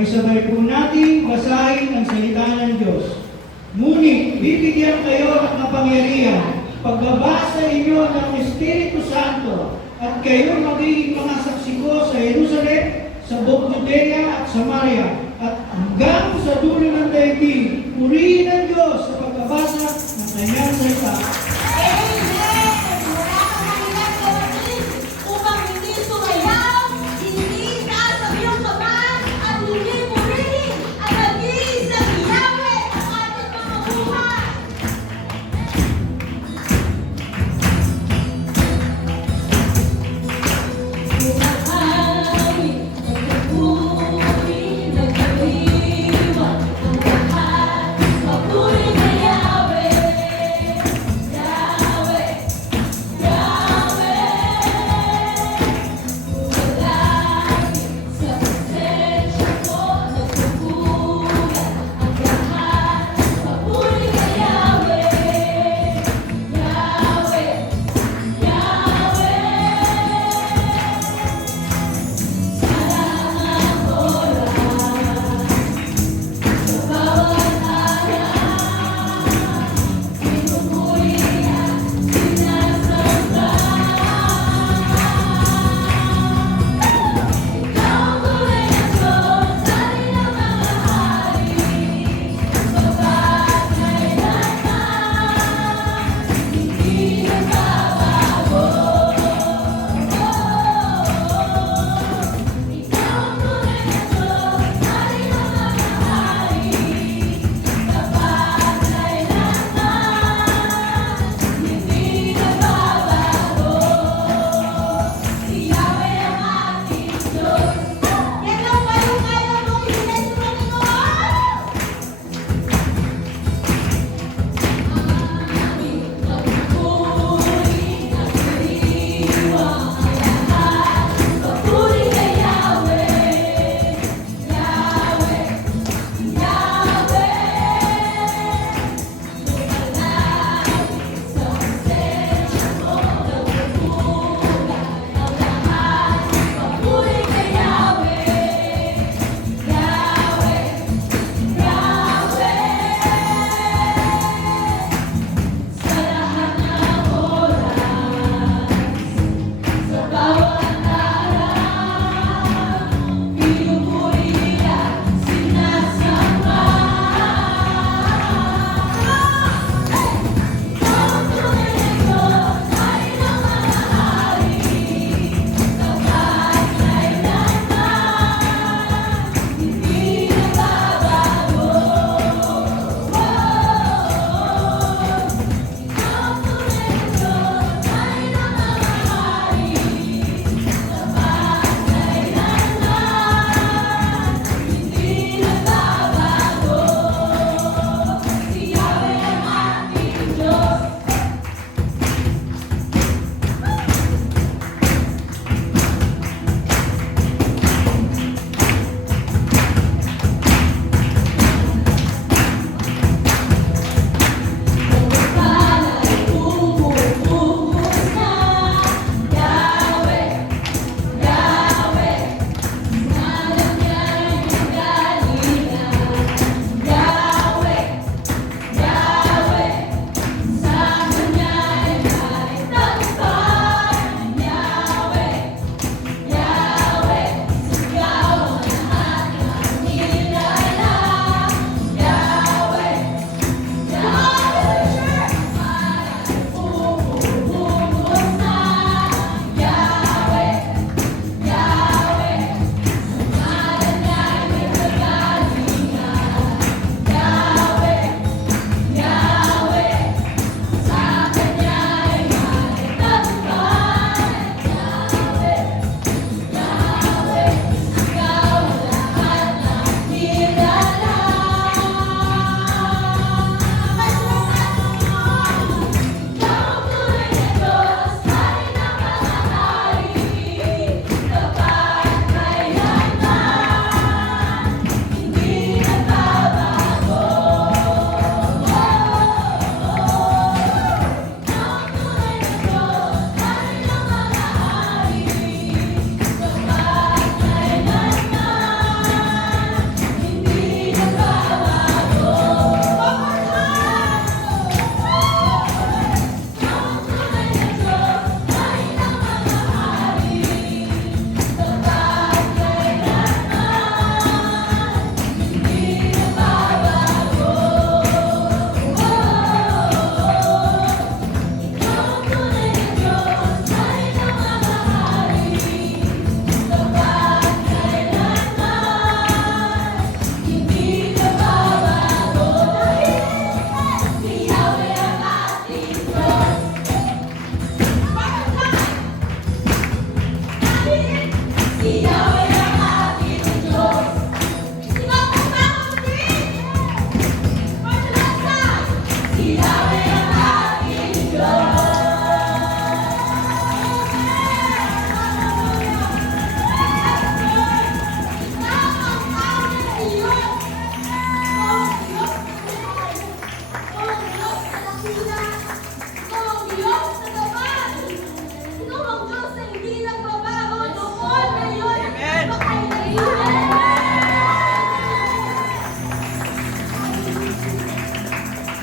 Sabay-sabay po natin basahin ang salita ng Diyos. Ngunit bibigyan kayo ng kapangyarihan pagbabasa ninyo ng Espiritu Santo at kayo magiging mga saksi ko sa Jerusalem, sa buong Judea at Samaria at hanggang sa dulo ng daigdig. Purihin ang Diyos sa pagbabasa ng kanyang salita. Papuri na Yahweh.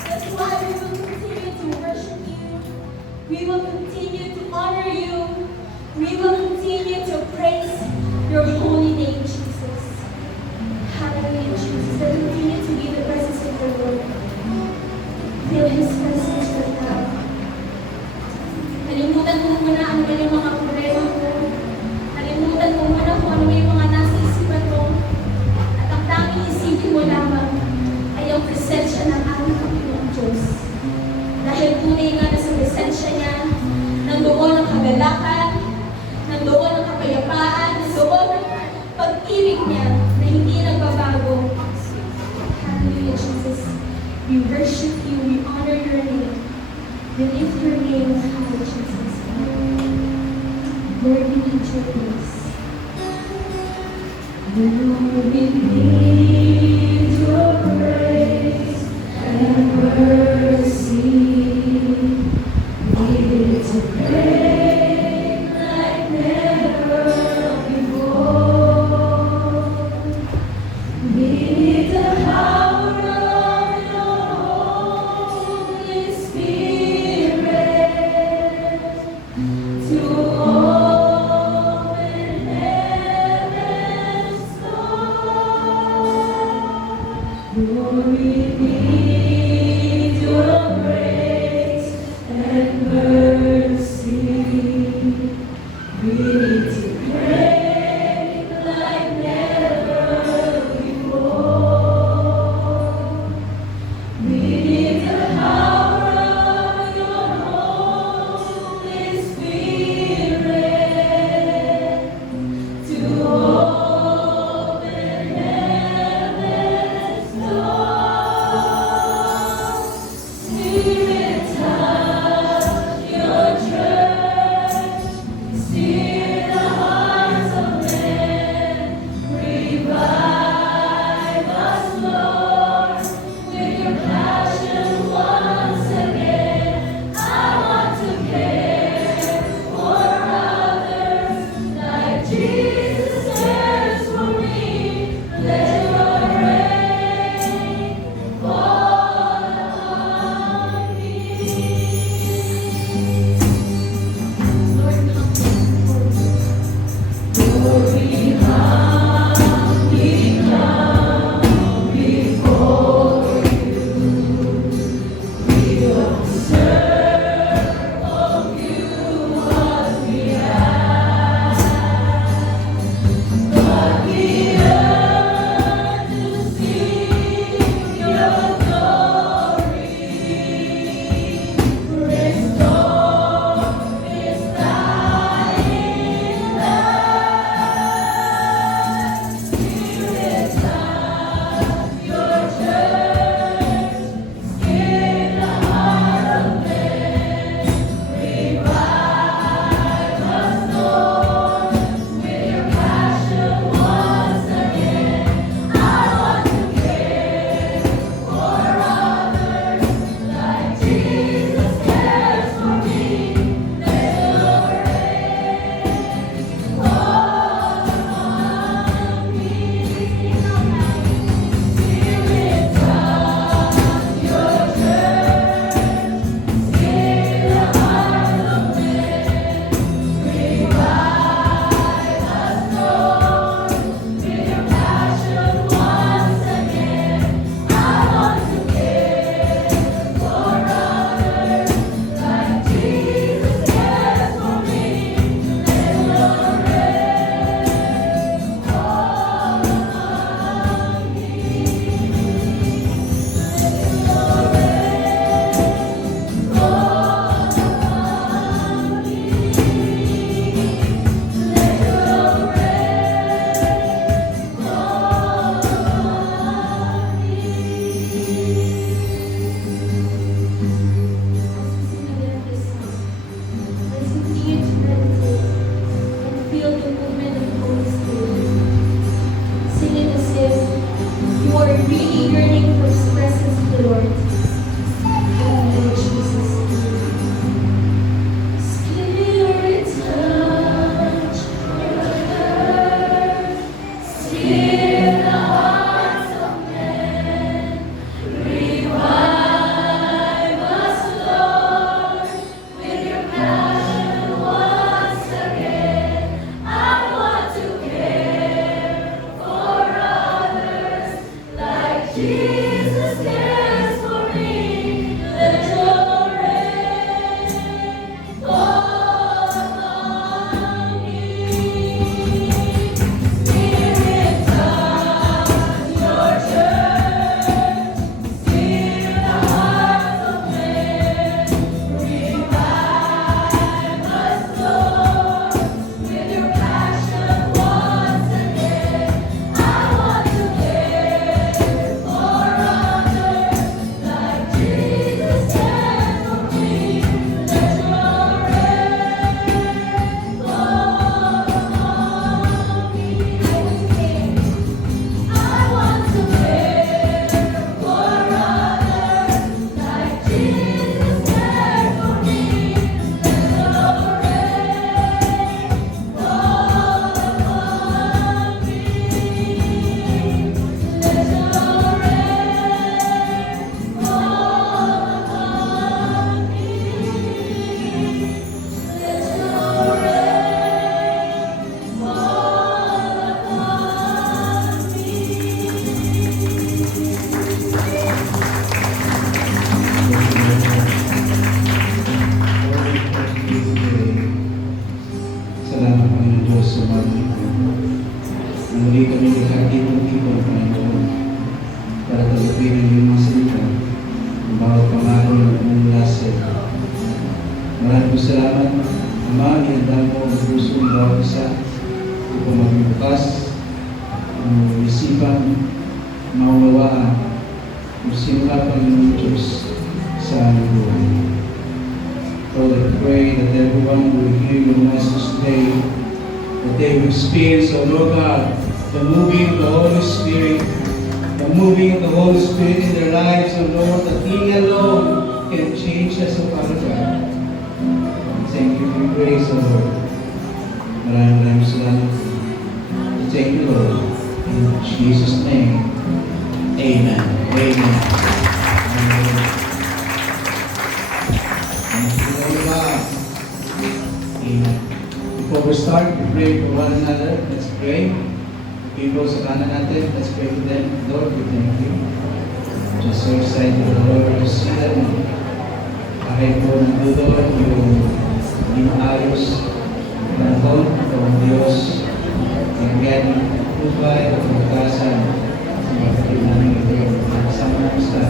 That's why we will continue to worship you. We will continue to honor you. We will continue to praise your holy name, Jesus. Hallelujah, Jesus. Let continue to be the presence of the Lord. Feel His presence right now. Kalimutan mo muna ano ba yung mga problema mo. Kalimutan mo muna kung ano ba yung mga nasa isipan mo. At ang tanging isipin mo lamang ay ang presensya ng ating Panginoong Diyos. Dahil tunay nga na sa presensya niya, nandoon ang kagalakan, nandoon ang kapayapaan, nandoon ang pag-ibig niya na hindi nagbabago. Hallelujah, Jesus. We worship you, we honor your name. We lift your name high, Jesus. Lord, we need your grace. Lord, we need your grace and mercy. We need to pray like never before. We need the power of your Holy Spirit to open heaven's door. salamat, Ama, iandang mo ang puso ng bawat isa upang magbukas ang isipan, maunawaan kung sino ka, Panginoon Diyos, sa aming buhay. Lord, I pray that everyone will hear your message today, that they will experience, O Lord God, the moving of the Holy Spirit, the moving of the Holy Spirit in their lives, O Lord, that He alone can change us, O Father God. Thank you for your grace, O Lord. Maraming salamat. Thank you, Lord. In Jesus' name, Amen. Amen. Amen. Before we start, we pray for one another. Let's pray. People sa kanan natin, let's pray for them. Lord, we thank you. Just so excited, Lord, to see them. Kahit po nandun yung ayos panahon ng Diyos bigyan ng tubay at magkasan sa mga kapatid namin ito kasama namin sa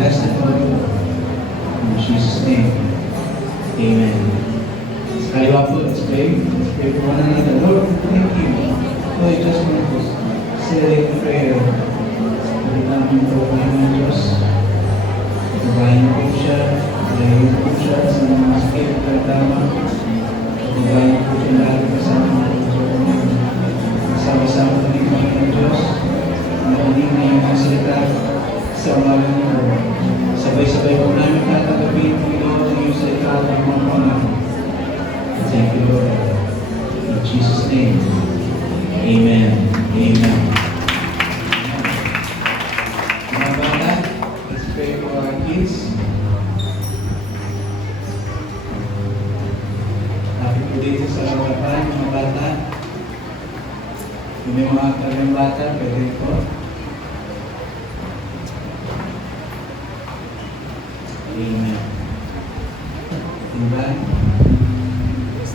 bless the Lord in Jesus' name. Amen. Sa kaliwa po, let's pray. Let's pray for one another. Lord, thank you. Lord, I just want to say a prayer. Pagkat namin ito ng Diyos. Pagkabayan po siya. Pagkabayan po siya sa mga sakit at kartama. Pagkabayan po siya lalo kasama. Kasama-sama kami ng Diyos. Makinig na yung mga salita sa umagang ito. Sabay-sabay po namin tatanggapin ang iyong salita at mga pangako. Thank you, Lord. In Jesus' name. Amen. Amen. Mga bata, let's pray for our kids. Lapit po dito sa harapan, mga bata. Kung may mga kanyang bata, pwede po. Amen. Diba?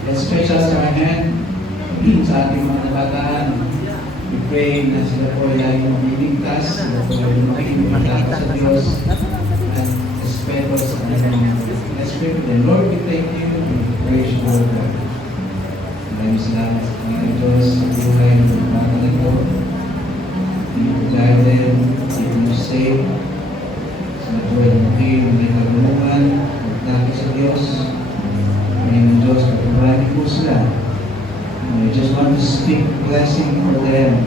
Let's stretch out our hand sa ating mga kabataan. We pray na sila po ay lagi mamiligtas, sila po ay lumaking sa Diyos at respeto sa kanilang respeto. And Lord, we thank you and we praise you, Lord God. Maraming salamat sa Panginoon Diyos sa buhay ng mga bata na ito. Hindi po guide them, hindi mo save. Sila po ay lumaking, may kagulungan, magdaki sa Diyos. Panginoon Diyos, pagkabarami po sila. I just want to speak blessing for them.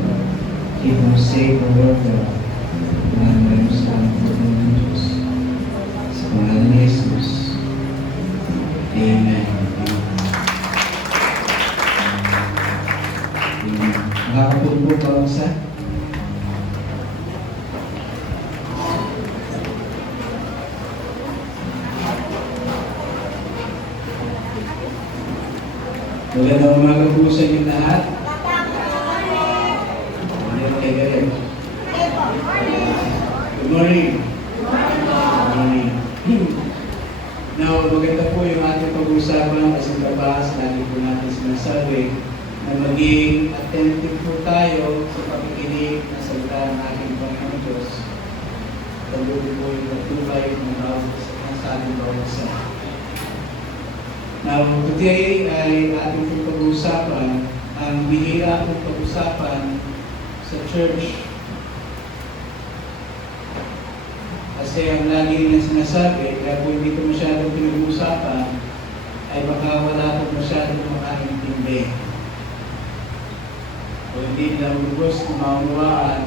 Keep them safe, O Lord God. Maraming salamat po ng Diyos. Sa pangalan ni Jesus. Amen. Amen. Makakapulpo pa ang isa? Magandang umaga po sa inyo lahat. Good morning. Good morning. Now, maganda po yung ating pag-uusapan kasi kabahas lagi po natin sinasabi na maging attentive po tayo sa pakikinig na salita ng ating Panginoon Diyos. Talutin po yung patubay ng bawat sa ating bawat isa. Now, today ay ating pag-uusapan ang bihira pong pag-usapan sa church. Kasi ang lagi niya sinasabi, kaya po hindi ko masyadong pinag-uusapan, ay baka wala po masyadong makaintindi. O hindi nila lubos na maunawaan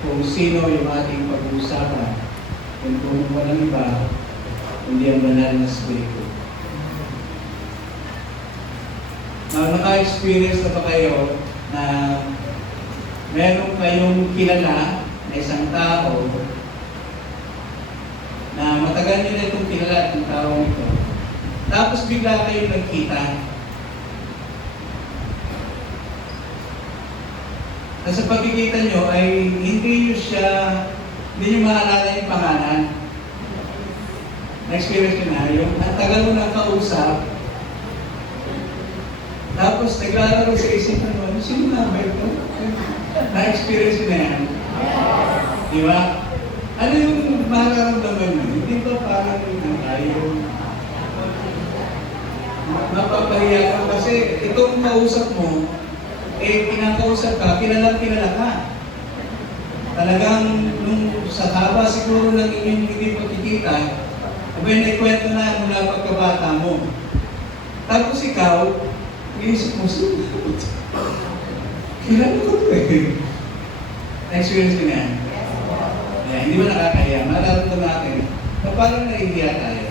kung sino yung ating pag-uusapan. Kung walang iba, hindi ang banal na spirito. Naka-experience na ba kayo na meron kayong kilala na isang tao na matagal nyo na itong kilala at yung tao ito. Tapos bigla kayo nagkita. Sa pagkikita nyo ay hindi nyo maalala yung pangalan. Na-experience nyo na yung ang tagal mo nang kausap. Tapos naglalaro sa isipan mo, sino na ba ito? Na-experience na yan? Di ba? Ano yung mararamdaman mo? Hindi ba parang tayo? mapahiya ka kasi itong kausap mo, kinakausap ka, kilala ka. Talagang nung sa haba siguro ng inyong hindi pagkikita, abay naikwento na mula pagkabata mo. Tapos ikaw, inisip mo, kilala ko to eh. Na-experience ko na yan. Yeah, hindi ba nakakaya? Mararamdaman natin na parang naihiya tayo.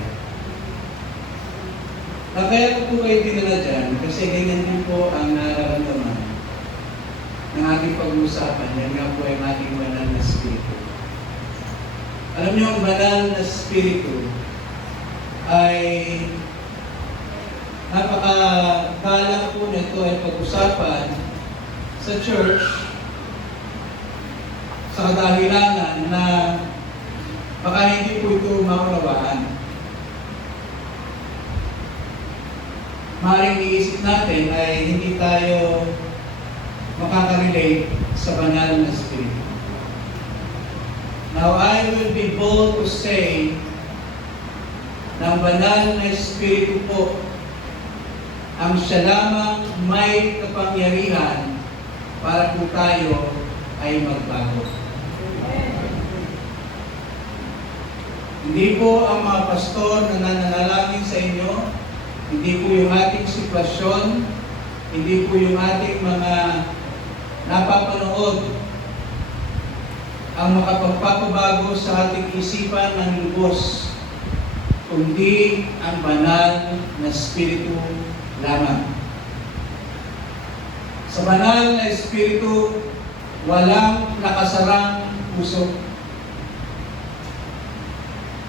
Kaya ko po kayo dinala dyan kasi ganyan din po ang nararamdaman ng ating pag-uusapan. Yan nga po ay ating banal na spirito. Alam niyo, ang banal na spirito ay napakakala po nito ay pag-usapan sa church sa kadahilanan na baka hindi po ito maunawaan. Maaaring iisip natin ay hindi tayo makaka-relate sa banal na spirito. Now, I will be bold to say na ang banal na spirito po ang siya lamang may kapangyarihan para po tayo ay magbago. Hindi po ang mga pastor na nananalangin sa inyo, hindi po yung ating sitwasyon, hindi po yung ating mga napapanood ang makapagpapabago sa ating isipan ng lubos, kundi ang banal na spirito lamang. Sa banal na espiritu, walang nakasarang puso.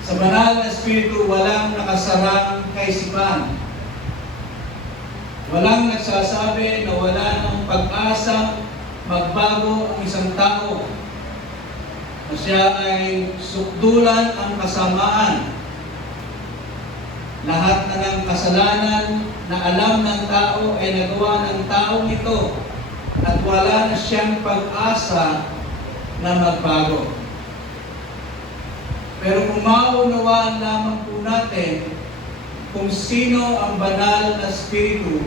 Sa banal na espiritu, walang nakasarang kaisipan. Walang nagsasabi na wala ng pag-asang magbago ang isang tao. Na siya ay sukdulan ang kasamaan. Lahat na ng kasalanan na alam ng tao ay nagawa ng taong ito at wala na siyang pag-asa na magbago. Pero kung maunawaan lamang po natin kung sino ang banal na spiritu,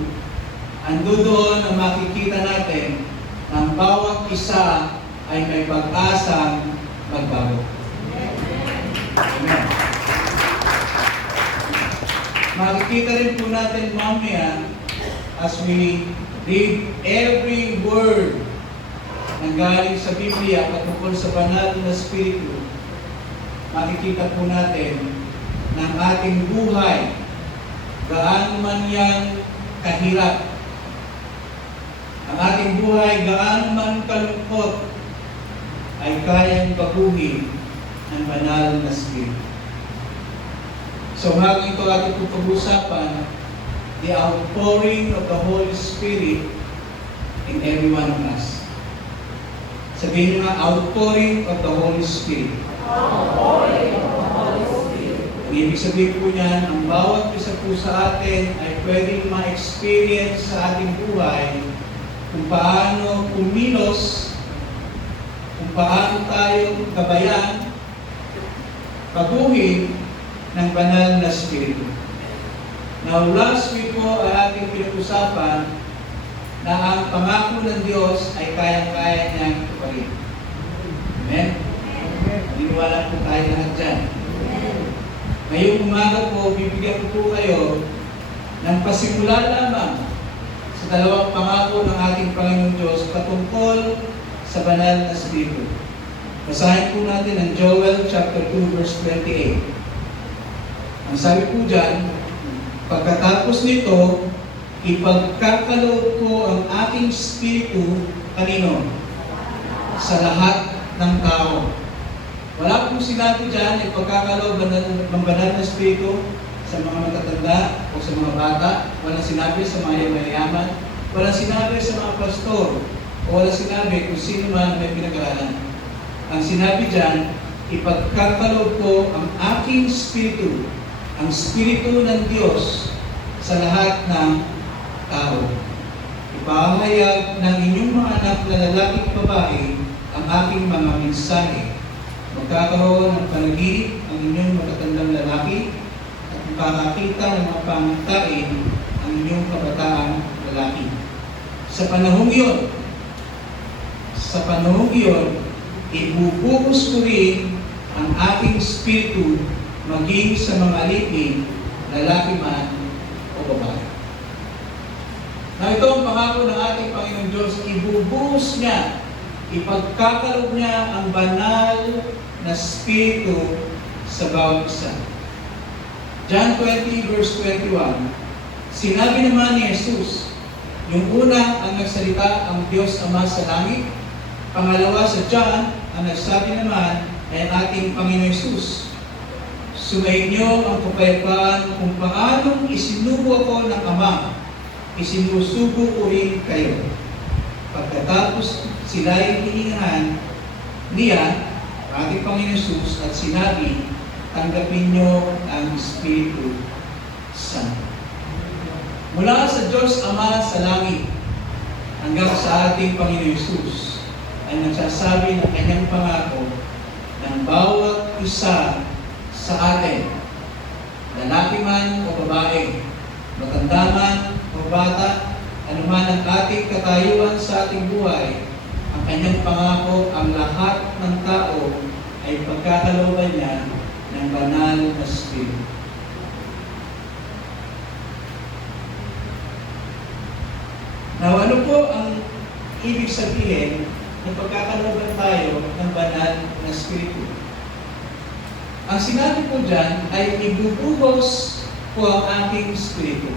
ando doon na makikita natin na ang bawat isa ay may pag-asang magbago. Amen. Makikita rin po natin mamaya as we read every word na galing sa Biblia patungkol sa banal na spiritu, makikita po natin na ang ating buhay, gaano man yan kahirap, ang ating buhay, gaano man kalungkot, ay kayang baguhin ng banal na spiritu. So hanggang ito ating pag-usapan, the outpouring of the Holy Spirit in every one of us. Sabihin nyo nga, outpouring of the Holy Spirit. Outpouring of the Holy Spirit. Ang ibig sabihin po niyan, ang bawat isa po sa atin ay pwedeng ma-experience sa ating buhay kung paano kumilos, kung paano tayo gabayan, baguhin ng banal na spiritu. Now, last week po ay ating pinag-usapan na ang pangako ng Diyos ay kayang-kaya niyang tuparin. Amen? Iniwala po tayo lahat dyan. Ngayong umaga po, bibigyan ko po kayo ng pasimula lamang sa dalawang pangako ng ating Panginoon Diyos patungkol sa banal na spiritu. Basahin po natin ang Joel chapter 2 verse 28. Ang sabi po dyan, pagkatapos nito, ipagkakaloob ko ang aking spiritu kanino? Sa lahat ng tao. Wala pong sinabi dyan, ipagkakaloob ng banal na spiritu sa mga matatanda o sa mga bata. Walang sinabi sa mga mayayaman. Walang sinabi sa mga pastor. O walang sinabi kung sino man may pinag-aralan. Ang sinabi dyan, ipagkakaloob ko ang aking spiritu, ang spiritu ng Diyos sa lahat ng tao. Ipahayag ng inyong mga anak na lalaking babae ang aking mga mensahe. Magkakaroon ng panaginip ang inyong matatandang lalaki at makakakita ng mga pangitain ang inyong kabataang lalaki. Sa panahong iyon, ibubuhos ko rin ang aking spiritu maging sa mga alipin, lalaki man o babae. Na ito ang pangako ng ating Panginoong Diyos, ibubuhos niya, ipagkakaloob niya ang banal na spiritu sa bawat isa. John 20 verse 21, sinabi naman ni Jesus, yung una ang nagsalita ang Diyos Ama sa langit, pangalawa sa John, ang nagsabi naman ay ating Panginoong Jesus. Sumainyo ang kapayapaan kung paanong isinubo ako ng Ama, isinusubo ko rin kayo. Pagkatapos sila ay hiningahan niya, ating Panginoon Jesus, at sinabi, tanggapin niyo ang Espiritu Santo. Mula sa Diyos Ama sa langit hanggang sa ating Panginoon Jesus ay nagsasabi ng kanyang pangako ng bawat isa sa atin, lalaki man o babae, matanda man o bata, anuman ang ating katayuan sa ating buhay, ang kanyang pangako, ang lahat ng tao ay pagkakalooban niya ng banal na Espiritu. Now, ano po ang ibig sabihin na pagkakalooban tayo ng banal na Espiritu? Ang sinabi po dyan ay ibubuhos po ang aking Espiritu.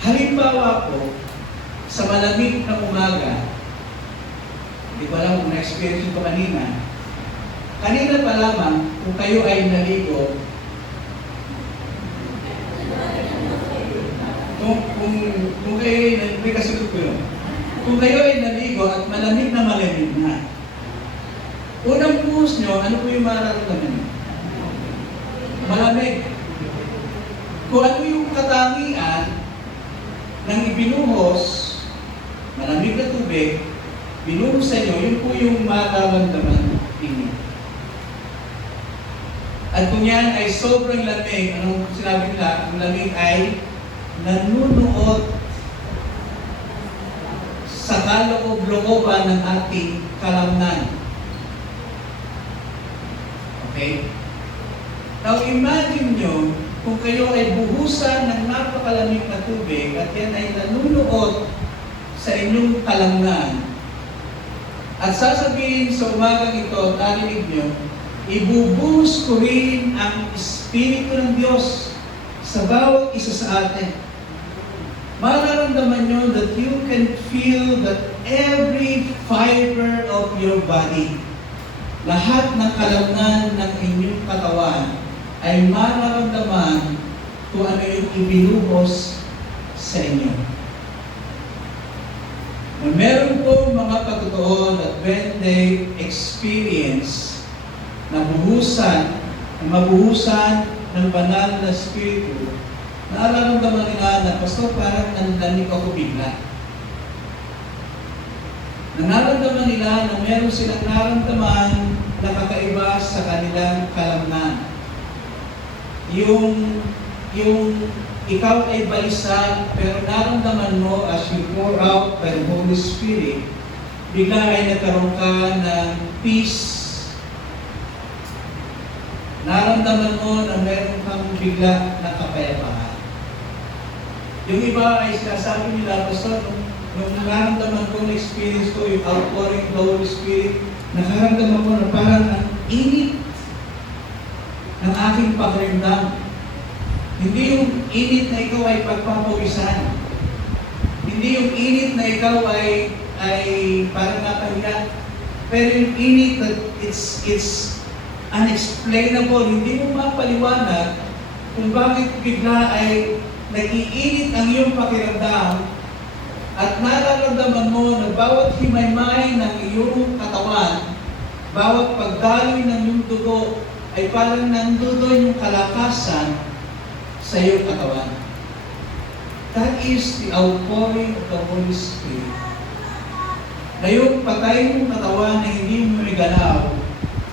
Halimbawa po, sa malamig na umaga, hindi ko alam kung na-experience ko kanina pa lamang, kung kayo ay naligo, kung kayo ay, may kasunod ko yun, kung kayo ay naligo at malamig na, unang buhos nyo, ano po yung mararamdaman nyo? Malamig. Kung ano yung katangian ng ibinuhos, malamig na tubig, binuhos sa inyo, yun po yung mararamdaman ninyo. At kung yan ay sobrang lamig, anong sinabi nila, ang lamig ay nanunuot sa kaloob-looban ng ating kalamnan. Okay? Now imagine nyo, kung kayo ay buhusan ng napakalamig na tubig at yan ay nanunuot sa inyong kalamnan, at sasabihin sa umagang ito, narinig nyo, ibubuhos ko rin ang Espiritu ng Diyos sa bawat isa sa atin. Mararamdaman nyo that you can feel that every fiber of your body, lahat ng kalamnan ng inyong katawan, ay mararamdaman kung ano yung ibinuhos sa inyo. Meron po mga katotoo that when they experience mabuhusan ng banal na Espiritu, nararamdaman nila na, Pastor, parang nandanig ako bigla. Nararamdaman nila na meron silang naramdaman na kakaiba sa kanilang kalamnan. Yung ikaw ay balisa, pero naramdaman mo as you pour out by the Holy Spirit, bigla ay nagkaroon ka ng peace. Naramdaman mo na meron kang bigla na kapayapaan. Yung iba ay sinasabi nila, Pastor, nung naramdaman ko, na-experience ko yung outpouring of the Holy Spirit, nakaramdaman ko na parang ang init ng aking pakiramdam. Hindi yung init na ikaw ay pagpapawisan. Hindi yung init na ikaw ay parang napahiya. Pero yung init that it's unexplainable, hindi mo mapaliwanag kung bakit bigla ay nag-iinit ang iyong pakiramdam at nararamdaman mo na bawat himaymay ng iyong katawan, bawat pagdaloy ng iyong dugo, ay parang nandoon yung kalakasan sa iyong katawan. That is the outpouring of the Holy Spirit. Na yung patay mong katawan na hindi mo may galaw,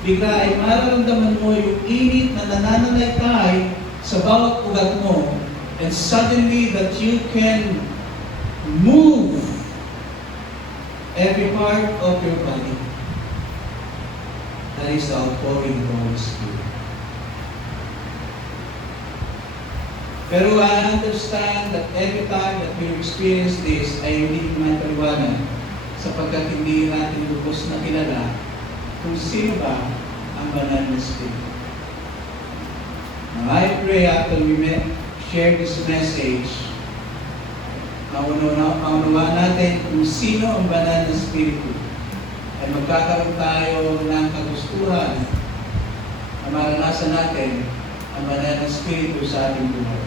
bigla ay mararamdaman mo yung init na nananalaykay sa bawat ugat mo and suddenly that you can move every part of your body. That is the outpouring of the Holy Spirit. Pero I understand that every time that we experience this, ay hindi naman paliwanag sapagkat hindi natin lubos na kilala kung sino ba ang banal na Espiritu. Now, I pray after we share this message, maunawaan natin kung sino ang banal na Espiritu, ay magkakaroon tayo ng kagustuhan na maranasan natin ang banal na Espiritu sa ating buhay.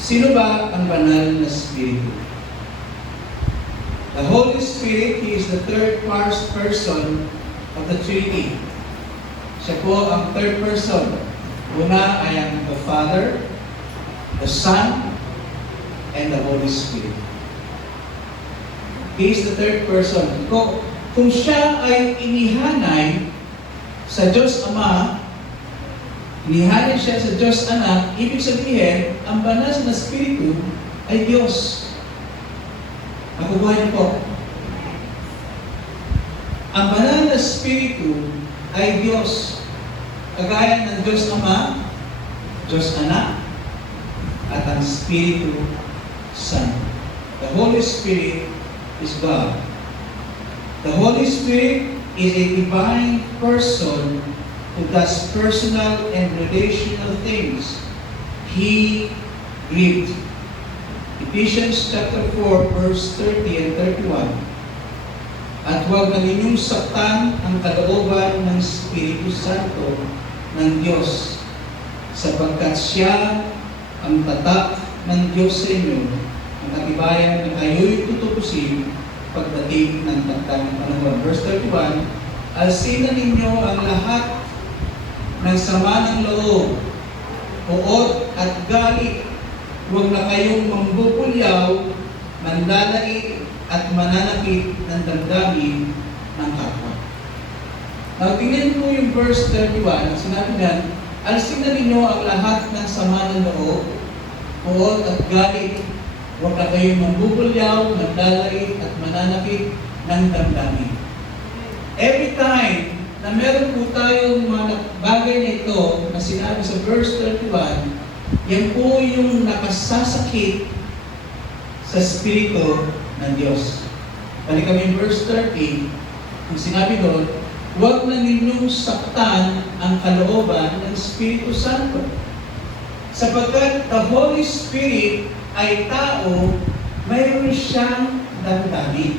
Sino ba ang banal na Espiritu? The Holy Spirit, He is the third person of the Trinity. Siya po ang third person. Una ay ang the Father, the Son, and the Holy Spirit. He is the third person. Kung siya ay inihanay sa Diyos Ama, inihanay siya sa Diyos Anak, ibig sabihin, ang banal na Espiritu ay Diyos. Nakubuhay niyo po. Ang banal na Espiritu ay Diyos. Kagaya ng Diyos Ama, Diyos Anak, at ang Espiritu Santo. The Holy Spirit is God. The Holy Spirit is a divine person who does personal and relational things. He lived. Ephesians chapter 4, verse 30 and 31. At huwag na ninyong saktan ang kalooban ng Espiritu Santo ng Diyos, sapagkat siya ang tatak ng Diyos sa inyo, ang katibayan na kayo'y tutukusin pagdating ng takdang panahon. Verse 31, alsinan ninyo ang lahat ng sama ng loob, uot at galit. Huwag na kayong mambubulyaw, manlalait at mananakit ng damdamin ng kapwa. Now, tingnan po yung verse 31. Sinabi niyan, alsinan ninyo ang lahat ng sama ng loob, uot at galit. Huwag na kayong mambubulyaw, manlalait at mananakit ng damdamin. Every time na meron po tayong mga bagay na ito na sinabi sa verse 31, yan po yung nakasasakit sa Espiritu ng Diyos. Balik kami verse 30, kung sinabi doon, huwag na ninyong saktan ang kalooban ng Espiritu Santo. Sapagkat the Holy Spirit ay tao, mayroon siyang damdamin.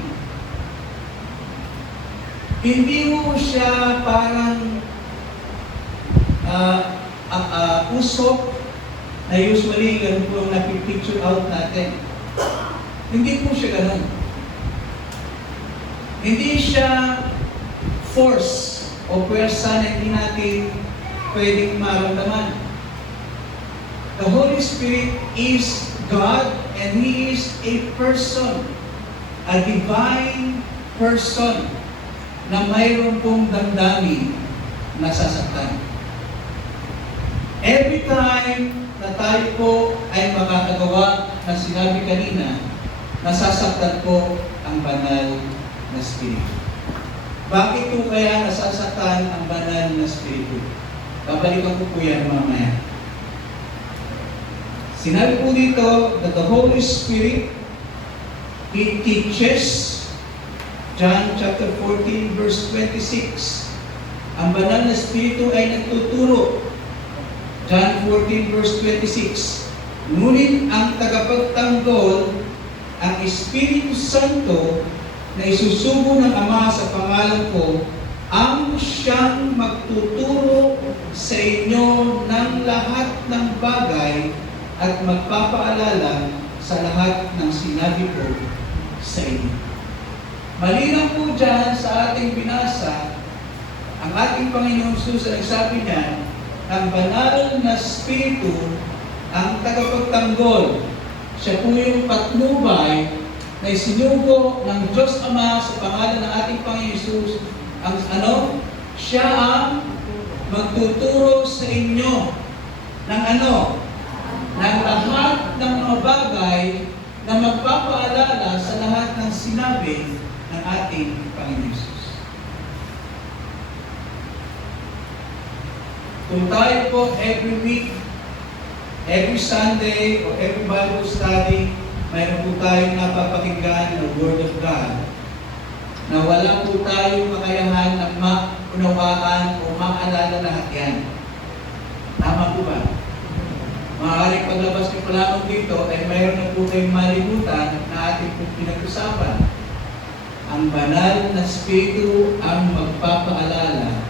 Hindi mo siya parang usok na usually ganun po ang napipicture out natin. Hindi po siya ganun. Hindi siya force o pwersa na hindi natin pwedeng maramdaman. The Holy Spirit is God and He is a person, a divine person na mayroon pong damdamin na sasaktan. Every time na tayo po ay makakagawa na sinabi kanina, nasasaktan po ang banal na Espiritu. Bakit po kaya nasasaktan ang banal na Espiritu? Babalikan ko po yan mamaya. Sinabi po dito that the Holy Spirit, He teaches. John chapter 14 verse 26. Ang banal na Espiritu ay nagtuturo. John 14 verse 26. Ngunit ang tagapagtanggol, ang Espiritu Santo na isusubo ng Ama sa pangalan ko, ang siyang magtuturo sa inyo ng lahat ng bagay at magpapaalala sa lahat ng sinabi ko sa inyo. Malinaw po dyan sa ating binasa, ang ating Panginoong Jesus ay sabi niya, ang banal na Espiritu, ang tagapagtanggol, siya po yung patnubay na isinugo ng Diyos Ama sa pangalan ng ating Panginoong Jesus. Ang siya ang magtuturo sa inyo ng ng lahat ng mga bagay na magpapaalala sa lahat ng sinabi ng ating Panginoon Jesus. Kung tayo po every week, every Sunday, o every Bible study, mayroon po tayong napapakinggan ng Word of God, na wala po tayong kakayahan na maunawaan o maalala lahat yan. Tama po ba? Maaaring paglabas niyo pa lamang dito ay mayroon na po kayong malimutan na ating pong pinag-usapan. Ang banal na Espiritu ang magpapaalala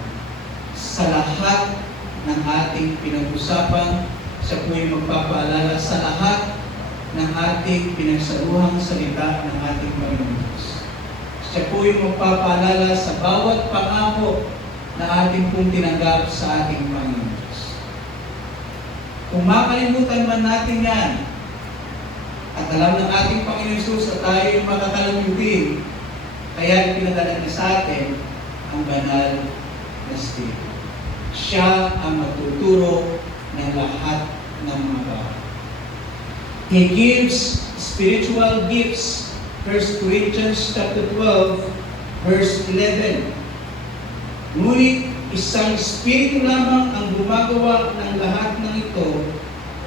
sa lahat ng ating pinag-usapan. Siya po yung magpapaalala sa lahat ng ating pinagsaluhang salita ng ating Panginoon Diyos. Siya po yung magpapaalala sa bawat pangako na ating pong tinanggap sa ating Panginoon Diyos. Kung makalimutan man natin yan, at alam ng ating Panginoon Jesus at tayo yung makakalimutin, kaya pinadala niya sa atin ang banal na Espiritu. Siya ang magtuturo ng lahat ng mga bagay. He gives spiritual gifts. 1 Corinthians chapter 12, verse 11. Ngunit isang Espiritu lamang ang gumagawa ng lahat ng ito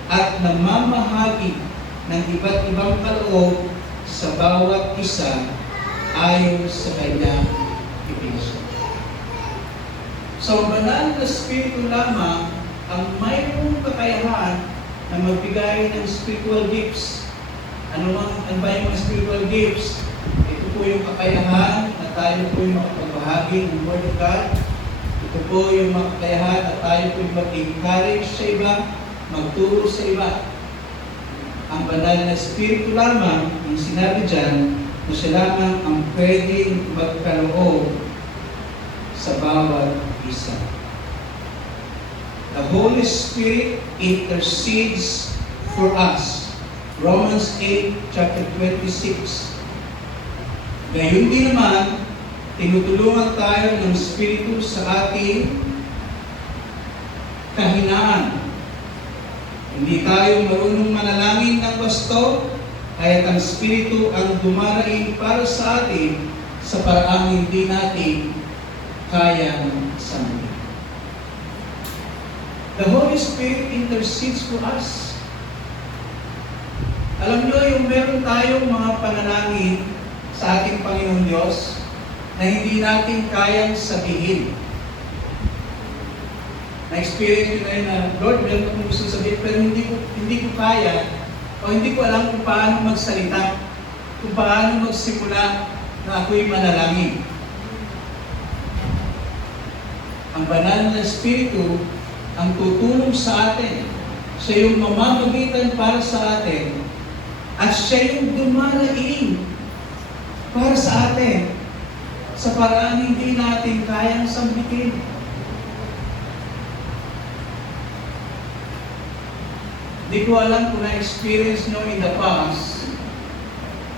at namamahagi ng iba't ibang kaloob sa bawat isa ayon sa kanyang ibig. So, banal na Espiritu lamang ang mayroong kakayahan na magbigay ng spiritual gifts. Ano ba yung mga spiritual gifts? Ito po yung kakayahan na tayo po yung makapagbahagi ng Word of God. Ito po yung mga kakayahan na tayo po yung mag-encourage sa iba, magturo sa iba. Ang banal na Espiritu lamang, ang sinabi dyan, na siya lamang ang pwedeng magkaloob sa bawat isa. The Holy Spirit intercedes for us. Romans 8, chapter 26. Gayon din naman, tinutulungan tayo ng Espiritu sa ating kahinaan. Hindi tayo marunong manalangin ng wasto, kaya't ang Espiritu ang dumarain para sa atin sa paraang hindi natin kayang sabihin. The Holy Spirit intercedes for us. Alam nyo, yung meron tayong mga panalangin sa ating Panginoon Diyos na hindi natin kayang sabihin. Na-experience nyo na yun na, Lord, meron akong gusto sabihin, pero hindi ko kaya o hindi ko alam kung paano magsalita, kung paano magsimula na ako'y manalangin. Ang banal na Espiritu ang tutulong sa atin. Siya yung mamamagitan para sa atin at siya yung dumaraing para sa atin sa paraan hindi natin kayang sambitin. Hindi ko alam kung na-experience nyo in the past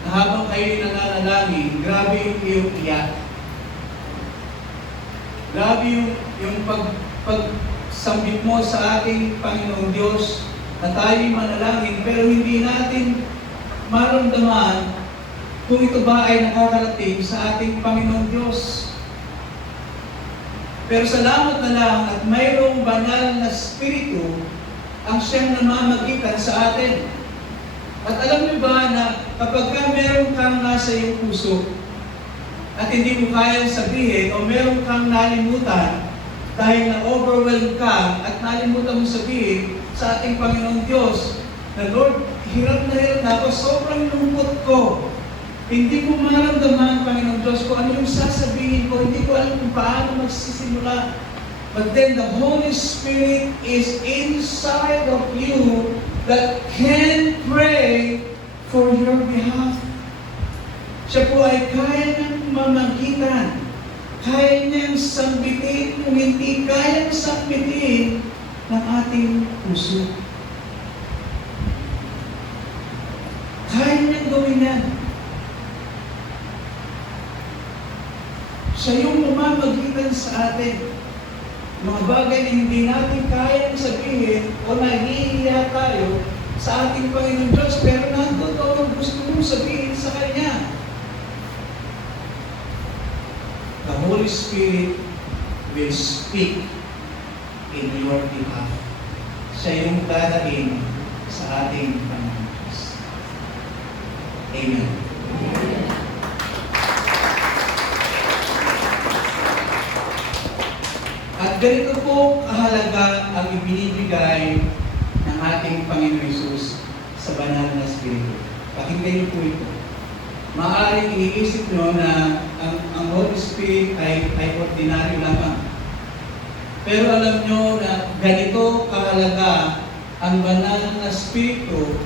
na habang kayo nananalangin, grabe yung iyong iyak. Grabe yung pagsambit mo sa ating Panginoong Diyos na tayo'y manalangin pero hindi natin maramdaman kung ito ba ay nakakarating sa ating Panginoong Diyos. Pero salamat na lang at mayroong banal na Espiritu ang siyang namamagitan sa atin. At alam niyo ba na kapag meron kang nasa iyong puso at hindi mo kayang sabihin o meron kang nalimutan dahil na-overwhelm ka at nalimutan mo sabihin sa ating Panginoong Diyos na Lord, hirap na ako, sobrang lungkot ko. Hindi ko maramdaman, Panginoong Diyos, kung ano yung sasabihin ko, hindi ko alam kung paano magsisimula. But then the Holy Spirit is inside of you that can pray for your behalf. Siya po ay kaya niyang mamagitan. Kaya niyang sambitin kung hindi kayang sambitin ng ating puso. Kaya niyang gawin yan. Siya yung mamamagitan sa atin. Mga bagay na hindi natin kayang sabihin o nahihiya tayo, sa ating Panginoon Diyos, pero nandun ang gusto mong sabihin sa Kanya. The Holy Spirit will speak in your behalf. Siya yung dadating sa ating Panginoon Diyos. Amen. At ganito po kahalaga ang ibinibigay ng ating Panginoon Hesus sa banal na Espiritu. Pakinggan niyo po ito. Maaaring iniisip nyo na ang Holy Spirit ay ordinaryo lamang. Pero alam nyo na ganito kahalaga ang banal na Espiritu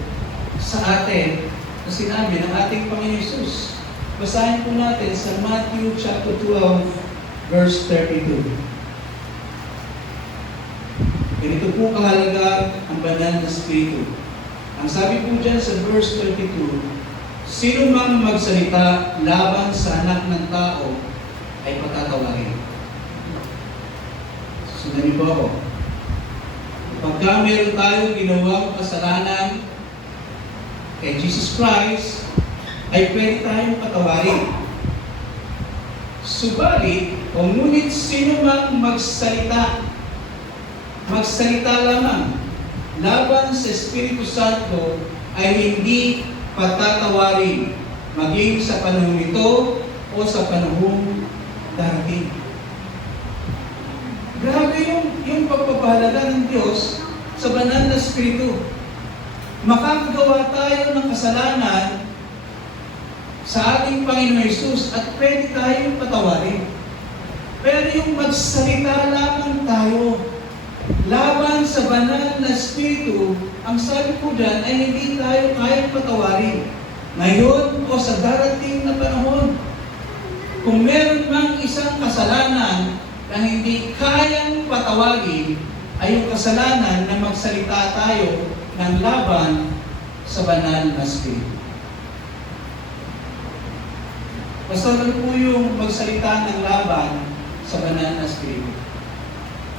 sa atin na sinabi ng ating Panginoon Hesus. Basahin po natin sa Matthew chapter 12, verse 32. Ganito po kahalaga ang banal na Espiritu. Ang sabi po dyan sa verse 32, sino mang magsalita laban sa anak ng tao ay patatawarin. Sundan niyo po ako. Pagka meron tayong ginawang kasalanan kay Jesus Christ, ay pwede tayong patawarin. Subalit, o ngunit sino mang magsalita lamang laban sa Espiritu Santo ay hindi patatawarin, maging sa panahon ito o sa panahong darating. Grabe yung pagpapahalaga ng Diyos sa banal na Espiritu. Makakagawa tayo ng kasalanan sa ating Panginoon Hesus at pwede tayong patawarin. Pero yung magsalita lamang tayo laban sa banal na Espiritu, ang sabi po dyan ay hindi tayo kayang patawarin ngayon o sa darating na panahon. Kung meron mang isang kasalanan na hindi kayang patawarin, ay yung kasalanan na magsalita tayo ng laban sa banal na Espiritu. Basta ano po yung magsalita ng laban sa banal na Espiritu?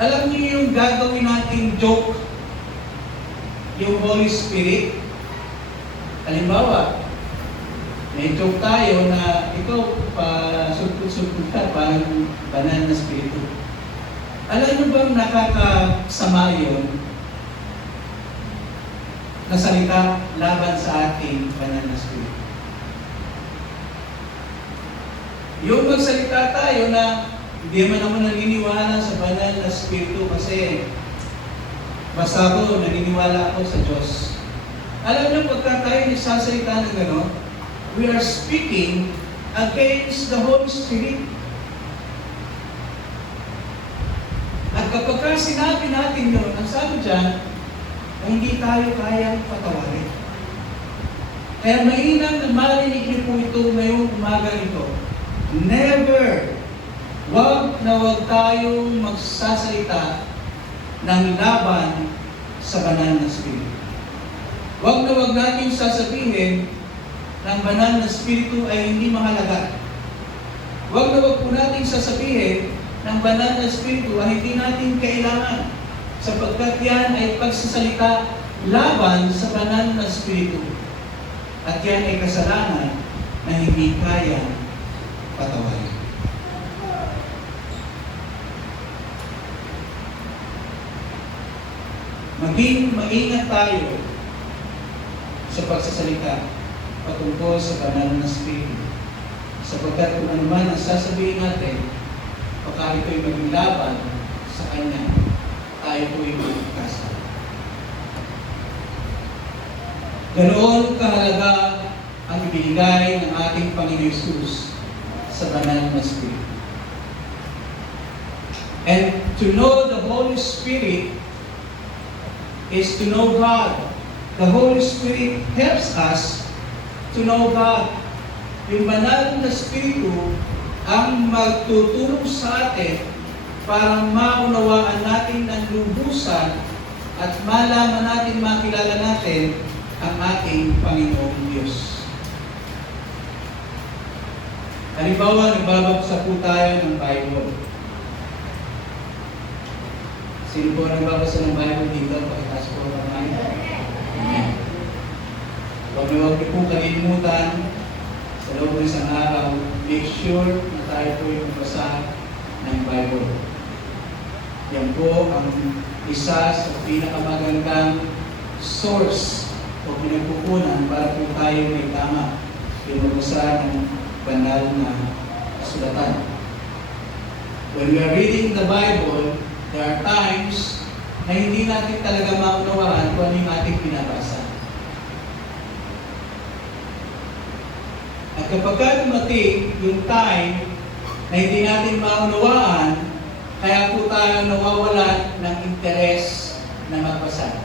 Alam niyo yung gagawin nating joke, yung Holy Spirit? Halimbawa, may joke tayo na ikaw sulput-sulput ka parang banal na Espiritu. Alam niyo bang nakakasama yun na salita laban sa ating banal na Espiritu? Yung magsalita tayo na hindi naman naniniwala sa banal na Espiritu kasi basta ako, naniniwala ako sa Diyos. Alam niyo, pagka tayo nagsasalita ng gano'n, we are speaking against the Holy Spirit. At kapag sinabi natin yun, ang sabi dyan, hindi tayo kayang patawarin. Kaya mainam na marinig niyo po ito ngayong umaga ito. Never, wag tayong magsasalita ng laban sa banal na Espiritu. Wag nating sasabihin ng banal na Espiritu ay hindi mahalaga. Wag po nating sasabihin ng banal na Espiritu ay hindi natin kailangan, sapagkat yan ay pagsasalita laban sa banal na Espiritu. At yan ay kasalanan na hindi kaya patawarin. Maging maingat tayo sa pagsasalita patungkol sa banal na Espiritu. Sapagkat kung ano man ang sasabihin natin, baka ito'y maging laban sa Kanya, tayo po'y magkasa. Ganoon kahalaga ang ibinigay ng ating Panginoon Hesus sa banal na Espiritu. And to know the Holy Spirit is to know God. The Holy Spirit helps us to know God. Yung banal na Espiritu ang magtutulong sa atin para maunawaan natin ang lubusan at malaman natin, makilala natin ang ating Panginoong Diyos. Halimbawa, nagbabasa po tayo ng Bible. Sino po nagbabasa ng Bible dito? Pakitaas po ang kamay. po kalimutan sa loob ng isang araw, make sure na tayo po yung magbasa ng Bible. Yan po ang isa sa pinakamagandang source o pinagkukunan para po tayo may tama yung magbasa ng banal na kasulatan. When we are reading the Bible, there are times na hindi natin talaga maunawaan kung ano yung ating binabasa. At kapag dumating yung time na hindi natin maunawaan, kaya po tayo nawawalan ng interes na magbasa.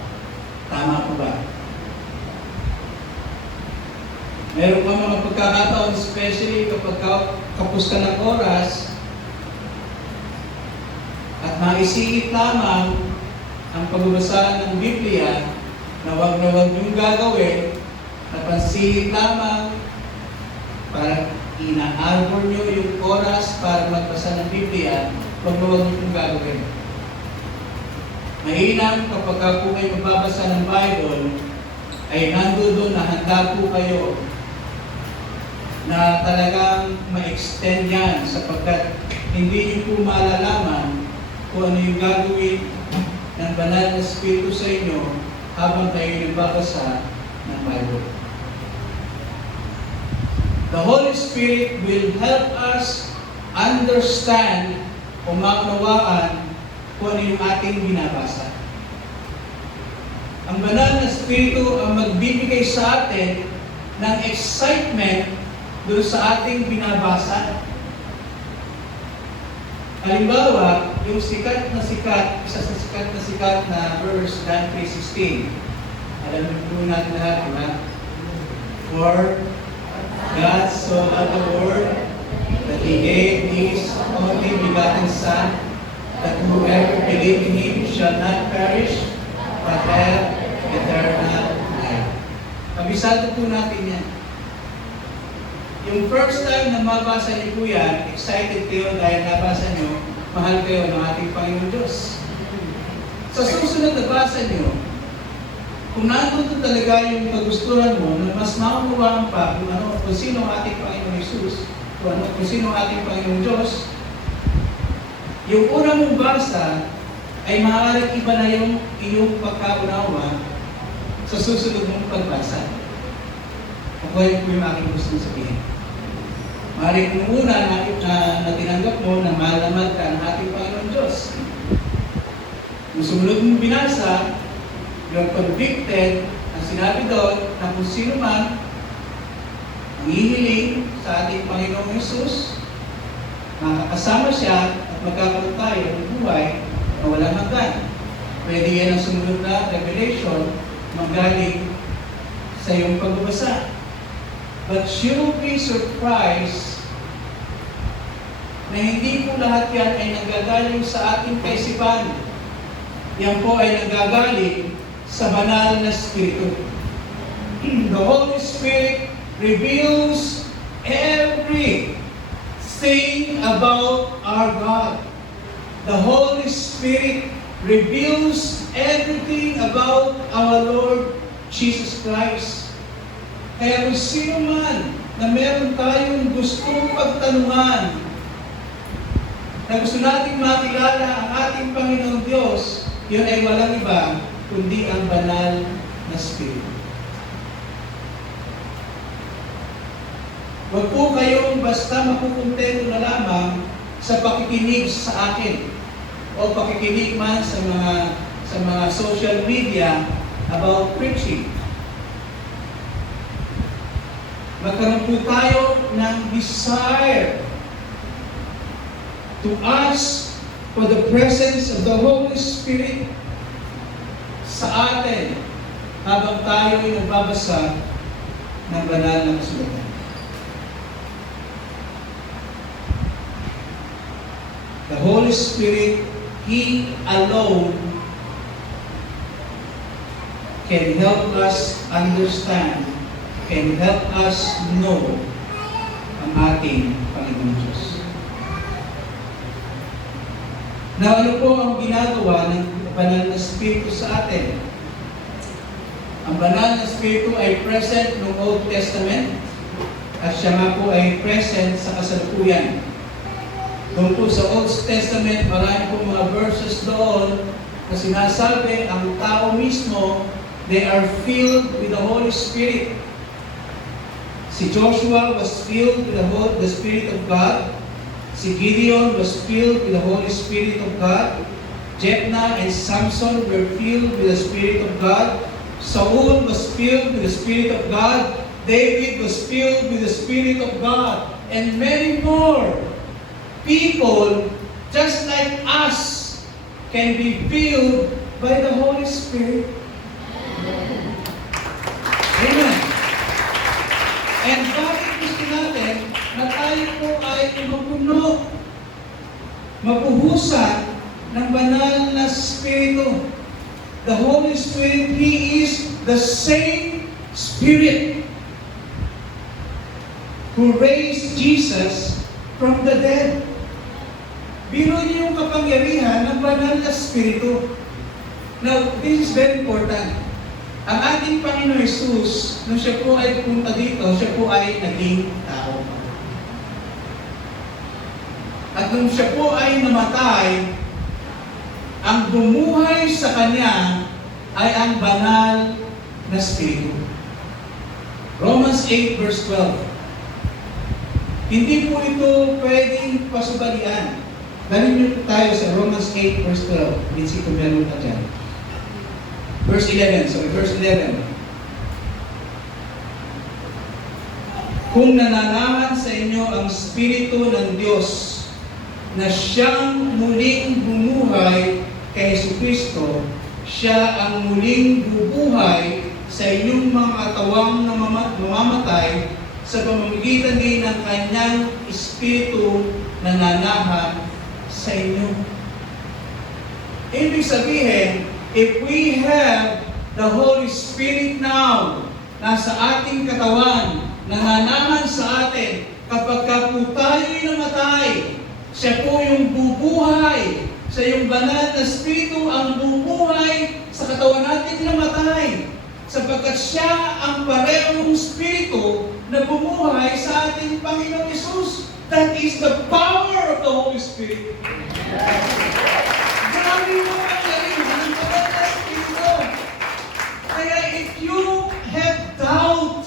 Tama po ba? Meron pa mga pagkakataon, especially kapag kapos ka ng oras, at maisingit lamang ang pagbabasa ng Biblia na wag yung gagawin, napansin lamang para ina-arbor nyo yung oras para magbasa ng Biblia, wag nyo yung gagawin. Mainam kapag po kayo magbabasa ng Bible, ay nandoon na handa po kayo na talagang ma-extend yan sapagkat hindi nyo po malalaman kung ano yung gagawin ng banal na Espiritu sa inyo habang kayo nagbabasa ng Bible. The Holy Spirit will help us understand o maunawaan kung ano yung ating binabasa. Ang banal na Espiritu ang magbibigay sa atin ng excitement doon sa ating binabasa. Halimbawa, yung sikat, isa sa sikat na verse, John 3:16. Alam niyo po natin lahat, diba? For God so loved the world that He gave His only begotten Son, that whoever believes in Him shall not perish, but have eternal life. Kabisado po natin yan. Yung first time na mabasa niyo po yan, excited kayo dahil nabasa niyo, mahal kayo ng ating Panginoon Diyos. Sa susunod na basa niyo, kung nandun talaga yung kagustuhan mo, na mas maunawaan pa kung sino ang ating Panginoon Jesus, kung sino ang ating Panginoon Diyos, yung una mong basa ay maaaring iba na yung iyong pagkaunawa sa susunod mong pagbasa. Ako yun po yung aking gusto sabihin. Maaaring kung una na tinanggap mo na malaman ka ng ating Panginoon Diyos. Kung sumunod mong binasa, you're convicted, ang sinabi doon na kung sino man ang hihiling sa ating Panginoong Jesus, makakasama siya at magkakaroon tayo ng buhay na walang hanggan. Pwede yan ang sumunod na revelation manggaling sa iyong pagbabasa. But you will be surprised na hindi po lahat yan ay nanggagaling sa ating kaisipan. Yan po ay nanggagaling sa banal na Espiritu. The Holy Spirit reveals everything about our God. The Holy Spirit reveals everything about our Lord Jesus Christ. Kaya kung sino man na meron tayong gustong pagtanungan, na gusto nating makilala ang ating Panginoong Diyos, yun ay walang iba kundi ang banal na Espiritu. Huwag po kayong basta makukontento na lamang sa pakikinig sa akin o pakikinig man sa mga social media about preaching. Magkaroon po tayo ng desire to ask for the presence of the Holy Spirit sa atin habang tayo ay nagbabasa ng banal na kasulatan. The Holy Spirit, He alone can help us understand, can help us know ang ating Panginoon Diyos. Na ano po ang ginagawa ng banal na Espiritu sa atin? Ang banal na Espiritu ay present noong Old Testament at siya nga po ay present sa kasalukuyan. Doon po sa Old Testament, marami po mga verses doon na sinasabi ang tao mismo, they are filled with the Holy Spirit. Si Joshua was filled with the Spirit of God. Si Gideon was filled with the Holy Spirit of God. Jephthah and Samson were filled with the Spirit of God. Saul was filled with the Spirit of God. David was filled with the Spirit of God. And many more people, just like us, can be filled by the Holy Spirit. Amen. And bakit gusto natin na tayo po ay mapuno, mapuhusan ng banal na Espiritu? The Holy Spirit, He is the same Spirit who raised Jesus from the dead. Biro niyo yung kapangyarihan ng banal na Espiritu. Now, this is very important. Ang ating Panginoon Jesus, nung siya po ay pumunta dito, siya po ay naging tao. At nung siya po ay namatay, ang bumuhay sa Kanya ay ang banal na Espiritu. Romans 8 verse 12. Hindi po ito pwedeng pasubalian. Galing niyo tayo sa Romans 8 verse 12. Minsi kung meron ka dyan. Verse 11. Verse 11. Kung nananahan sa inyo ang Espiritu ng Diyos na siyang muling bumuhay kay Jesucristo, siya ang muling bubuhay sa inyong mga katawang na mamamatay sa pamamagitan din ng kanyang Espiritu na nanahan sa inyo. Ibig sabihin, if we have the Holy Spirit now, nasa ating katawan, nananahan sa atin, kapag po tayo'y namatay, siya po yung bubuhay. Sa iyong banal na Espiritu ang bubuhay sa katawan natin namatay. Sapagkat siya ang parehong Espiritu na bumuhay sa ating Panginoong Hesus. That is the power of the Holy Spirit. Grabe mo ang kalingan ng banal na Espiritu. Kaya if you have doubt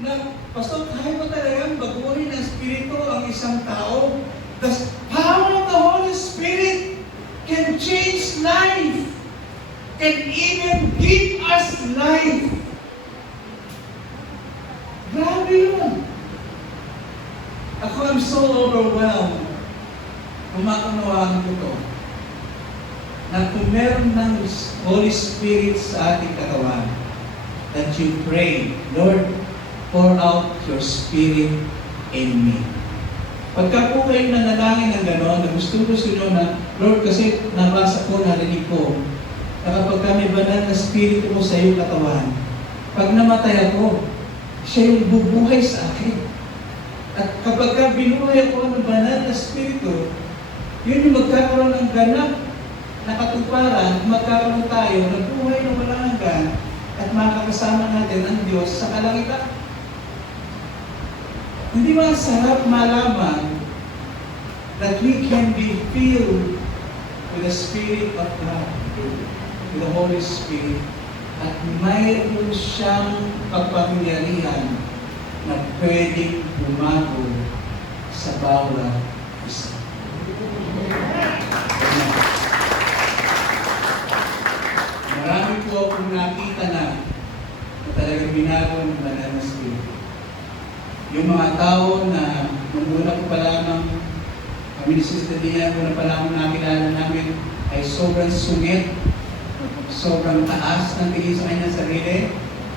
na, Pastor, kaya ba talagang baguhin ng Espiritu ang isang tao? The power of the Holy Spirit can change life, can even give us life. Grabe yun. Ako, I'm so overwhelmed. Kumakunawaan ko to. Na kung meron ng Holy Spirit sa ating katawan, that you pray, Lord, pour out your Spirit in me. Pagka po kayo nanalangin ng gano'n, na gusto-gusto nyo na, Lord, kasi nabasa ko, narinig ko, na kapag kami banal na Espiritu mo sa iyong katawan, pag namatay ako, siya yung bubuhay sa akin. At kapag ka binuhay ako ng banal na Espiritu, yun yung magkakaroon ng ganap na katuparan, magkakaroon tayo ng buhay na walang hanggan at makakasama natin ang Diyos sa kalangitan. Hindi ba sarap malaman that we can be filled with the Spirit of God, with the Holy Spirit, at mayroon siyang kapangyarihan na pwedeng bumago sa bawat isa. Marami po akong nakita na talagang binago ng banal na Espiritu. Yung mga tao na nung una ko pa lamang, kami ni Sister Dian, una pa lamang nakilala namin, ay sobrang sungit, sobrang taas ng tingin sa kanyang sarili,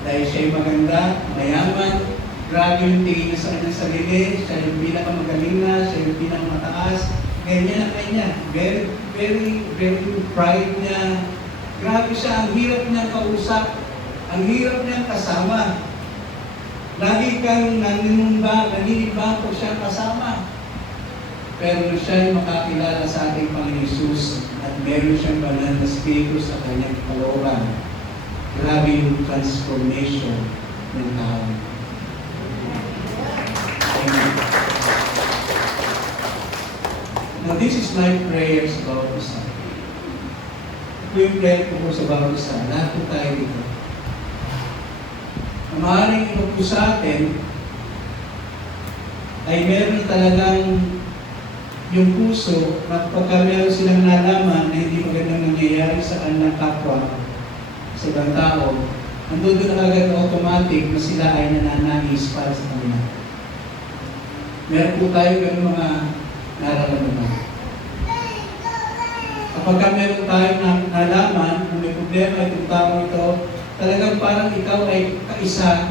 dahil siya'y maganda, mayaman, grabe yung tingin niya sa kanyang sarili, siya yung pinakamagaling na, siya yung pinakamataas, ganyan ang kanya, very, very, very pride niya, grabe siya, ang hirap niyang kausap, ang hirap niyang kasama. Lagi kang naninimbang ko siya kasama. Pero siya ay makakilala sa ating Panginoon Jesus at meron siyang banal na Espiritu sa kanyang kalooban. grabe yung transformation ng tao. Amen. Now, this is my prayers about isa. Ito yung prayer ko po sa bawat isa. Lahat po tayo dito. Ang maaaring ito po sa atin ay meron talagang yung puso at pagka meron silang nalaman na hindi magandang nangyayari sa kanilang kapwa, sa ibang tao, nandun doon agad na automatic na sila ay nananais para sa kanila. Meron po tayo ganun mga nararamdaman. Kapag meron tayong nalaman kung may problema itong tao ito, talagang parang ikaw ay kaisa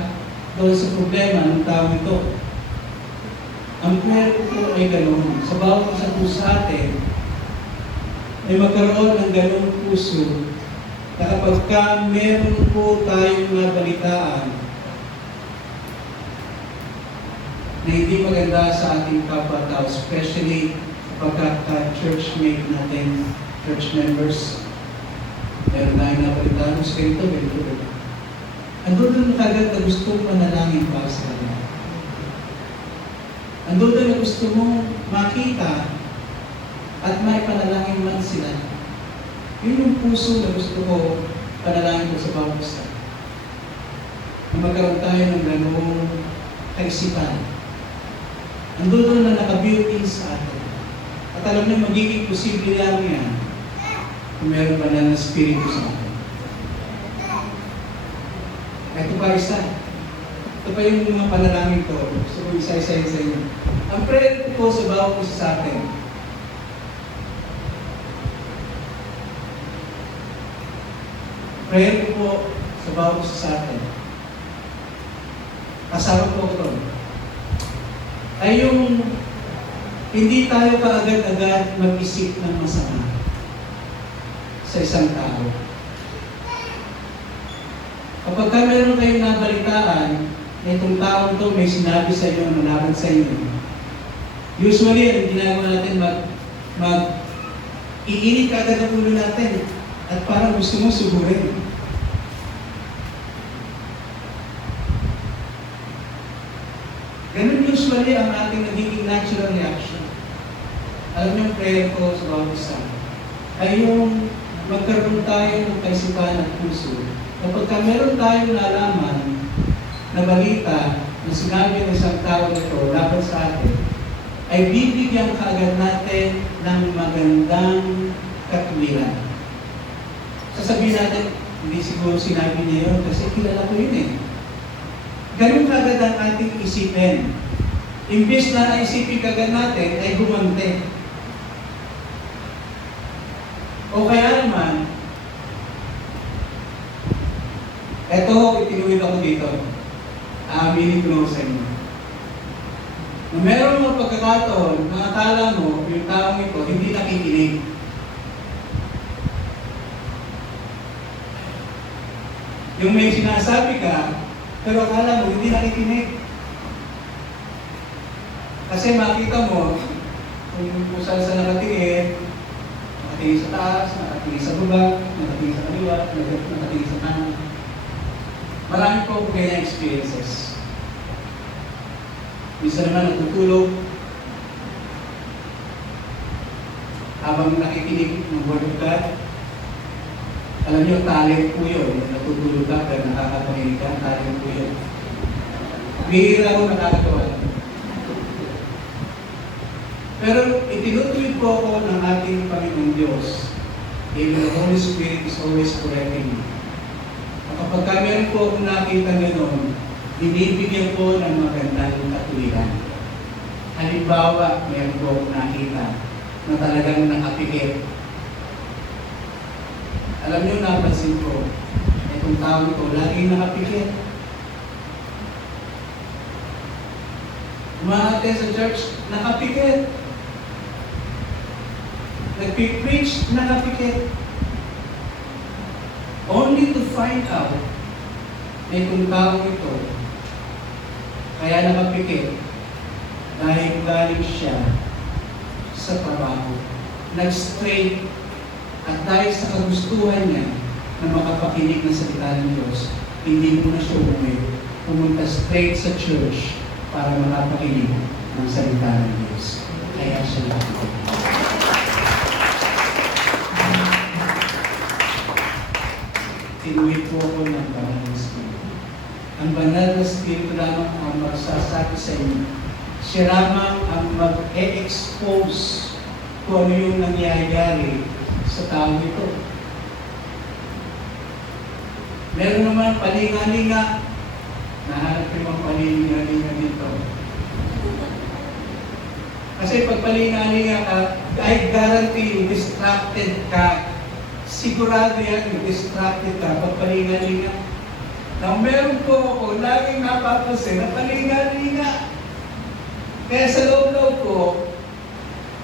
doon sa problema ng tao ito. Ang prayer ko po ay gano'n. Sa bawat isa po sa atin, ay magkaroon ng gano'ng puso na kapag meron po tayong nabalitaan na hindi maganda sa ating kapwa-tao, especially kapag churchmate natin, church members, meron tayong nabalitaan sa ganito. Andun doon kagad na gusto manalangin para sa kanila. Andun doon na gusto mong makita at may panalangin man sila. Yun yung puso na gusto ko panalangin ko sa bawat isa. Na magkaroon tayo ng gano'ng kaisipan. Andun doon na nakabuilt-in sa atin. At alam niyo, magiging posible lang yan kung meron pa na ng Espiritu sa atin. Ito pa isa. Ito pa yung mga panalangin ko. Gusto ko isa-isa sa inyo. Ang prayer ko po sa bawat isa sa atin. Prayer ko po sa bawat isa sa atin. Kasama po ito. Ay yung hindi tayo kaagad-agad mag-isip ng masama sa isang tao. Kapag meron kayong nabalitaan, na itong taong to may sinabi sa inyo, malaban sa inyo, usually, ang ginagawa natin, iinit ka agad ang ulo natin at parang gusto mo sugurin. Ganun usually ang ating nagiging natural reaction. Alam niyo ang prayer ko sa bawat isa ay yung magkaroon tayo ng kaisipan at puso. Kapag meron tayong nalaman na balita na sinabi ng isang tao nito dapat sa atin, ay bibigyan kaagad natin ng magandang katwiran. Sasabihin natin, hindi siguro sinabi niya yun kasi kilala ko yun eh. Ganun kaagad ang ating isipin. Imbes na naisipin kaagad natin, ay gumante. O kaya naman, eto, itinuwid ako dito. Aaminin ko na sa inyo. Na meron mga pagkakataon, na akala mo, yung taong ito, hindi nakikinig. Yung may sinasabi ka, pero akala mo, hindi nakikinig. Kasi makita mo, kung saan sa nakatingin sa taas, nakatingin sa baba, nakatingin sa kaliwa, nakatingin sa kanan. Marami po ako ganyan experiences. Minsan naman natutulog, habang nakikinig ng Word of God. Alam niyo, talent po yun. Natutulog ka, pero nakakapahinig ka, talent po yun. Bihira ko nakakatawa. Pero itinutuloy po ako ng ating Panginoong Diyos. Even the Holy Spirit is always correcting me. Kapag meron po akong nakita gano'n, binibigyan po ng magandang katuwiran. Halimbawa, meron po akong nakita na talagang nakapikit. Alam niyo, napansin ko, itong tao ko, laging nakapikit. Umahate sa church, nakapikit. Nagpipreach, nakapikit. Only to find out na itong taong ito kaya nakapikit dahil galing siya sa trabaho. Nag-straight at dahil sa kagustuhan niya na makapakita makinig ng salita ng Diyos, hindi mo na siya umuwi, pumunta straight sa church para makapakinig ng salita ng Diyos. Kaya siya nakikinig. Tinuwi po ako ng banal na Espiritu. Ang banal na Espiritu lamang ang magsasabi sa inyo. Siya lamang ang mag-e-expose kung ano yung nangyayari sa tao ito. Meron naman palinga-linga. Nahanap yung mga palinga-linga dito. Kasi pag palinga-linga ka, I guarantee distracted ka. Sigurado yan, distracted ka pag palinga-linga. Now, meron po ako, laging napapansin na palinga-linga. Kaya sa loob-loob ko,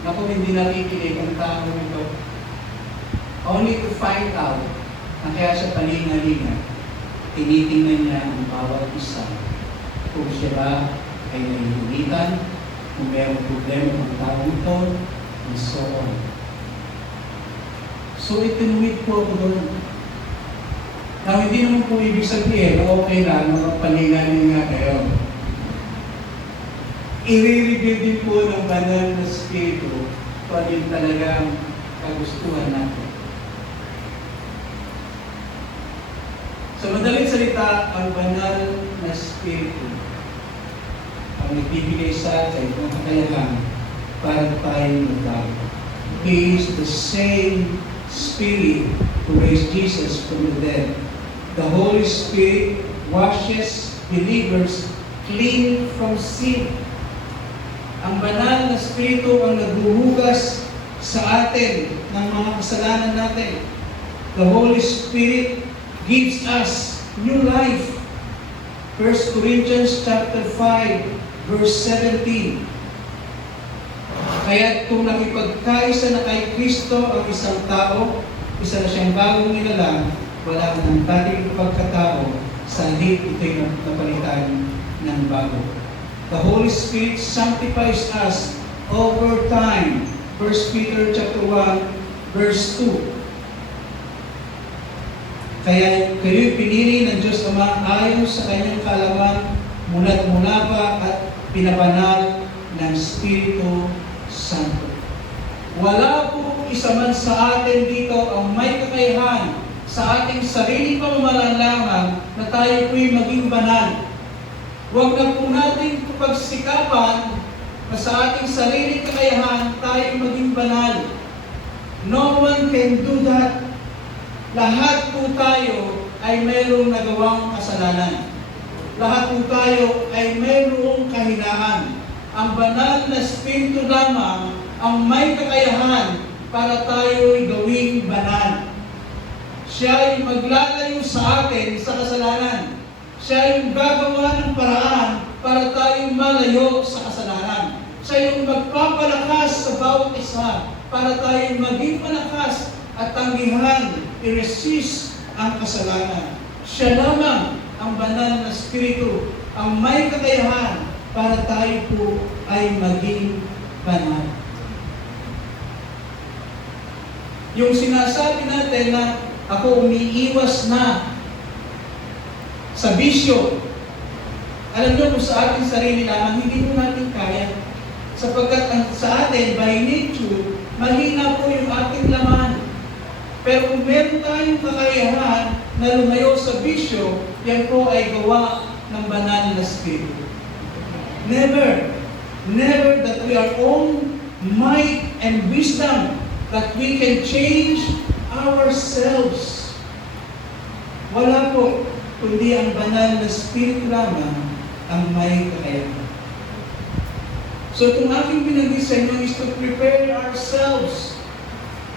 naku, hindi nakikinig ang tao nito. Only to find out na kaya siya palinga-linga, tinitingnan niya ang bawat isa. Kung siya ba ay naiinitan, kung mayroong problema ng tao nito, and so on. So, itinuwid po ako doon. Now, hindi naman po ibig sabihin na okay lang, magpalinga-linga kayo. I-review din po ng banal na Espiritu kung ano yung talagang kagustuhan natin. Sa madaling salita, ang banal na Espiritu ang nagbibigay sa atin ng kakayahan para tayo magbago. He is the same Spirit who raised Jesus from the dead. The Holy Spirit washes believers clean from sin. Ang banal na Espiritu ang naghuhugas sa atin ng mga kasalanan natin. The Holy Spirit gives us new life. 1 Corinthians chapter 5, verse 17. Kaya kung nakipagkaisa na kay Kristo ang isang tao, isa na siyang bagong nilalang, wala nang dating pagkatao, sa halip ito'y napalitan ng bago. The Holy Spirit sanctifies us over time. 1 Peter chapter 1, verse 2. Kaya kayo'y pinili ng Diyos Ama ayon sa kanyang kaalaman, mula't mula pa at pinabanal ng Espiritu Santo. Wala po isa man sa atin dito ang may kakayahan sa ating sariling pamamalaan lamang na tayo po'y maging banal. Huwag na po natin pagsikapan na sa ating sariling kakayahan tayo maging banal. No one can do that. Lahat po tayo ay mayroong nagawang kasalanan. Lahat po tayo ay mayroong kahinaan. Ang banal na Espiritu lamang ang may kakayahan para tayo'y gawing banal. Siya ay maglalayo sa atin sa kasalanan. Siya ay gagawa ng paraan para tayo malayo sa kasalanan. Siya yung magpapalakas sa bawat isa para tayo maging malakas at tanggihan, i-resist ang kasalanan. Siya lamang ang banal na Espiritu, ang may kakayahan para tayo po ay maging banal. Yung sinasabi natin na ako umiiwas na sa bisyo, alam nyo kung sa ating sarili lamang, hindi mo natin kaya. Sapagkat sa atin, by nature, mahina po yung ating laman. Pero kung meron tayong kakayahan na lumayo sa bisyo, yan po ay gawa ng banal na Espiritu. Never that we are own might and wisdom that we can change ourselves. Wala po, kundi ang banal na Espiritu lamang ang may kakayahan. So itong aking binanggit sa inyo is to prepare ourselves.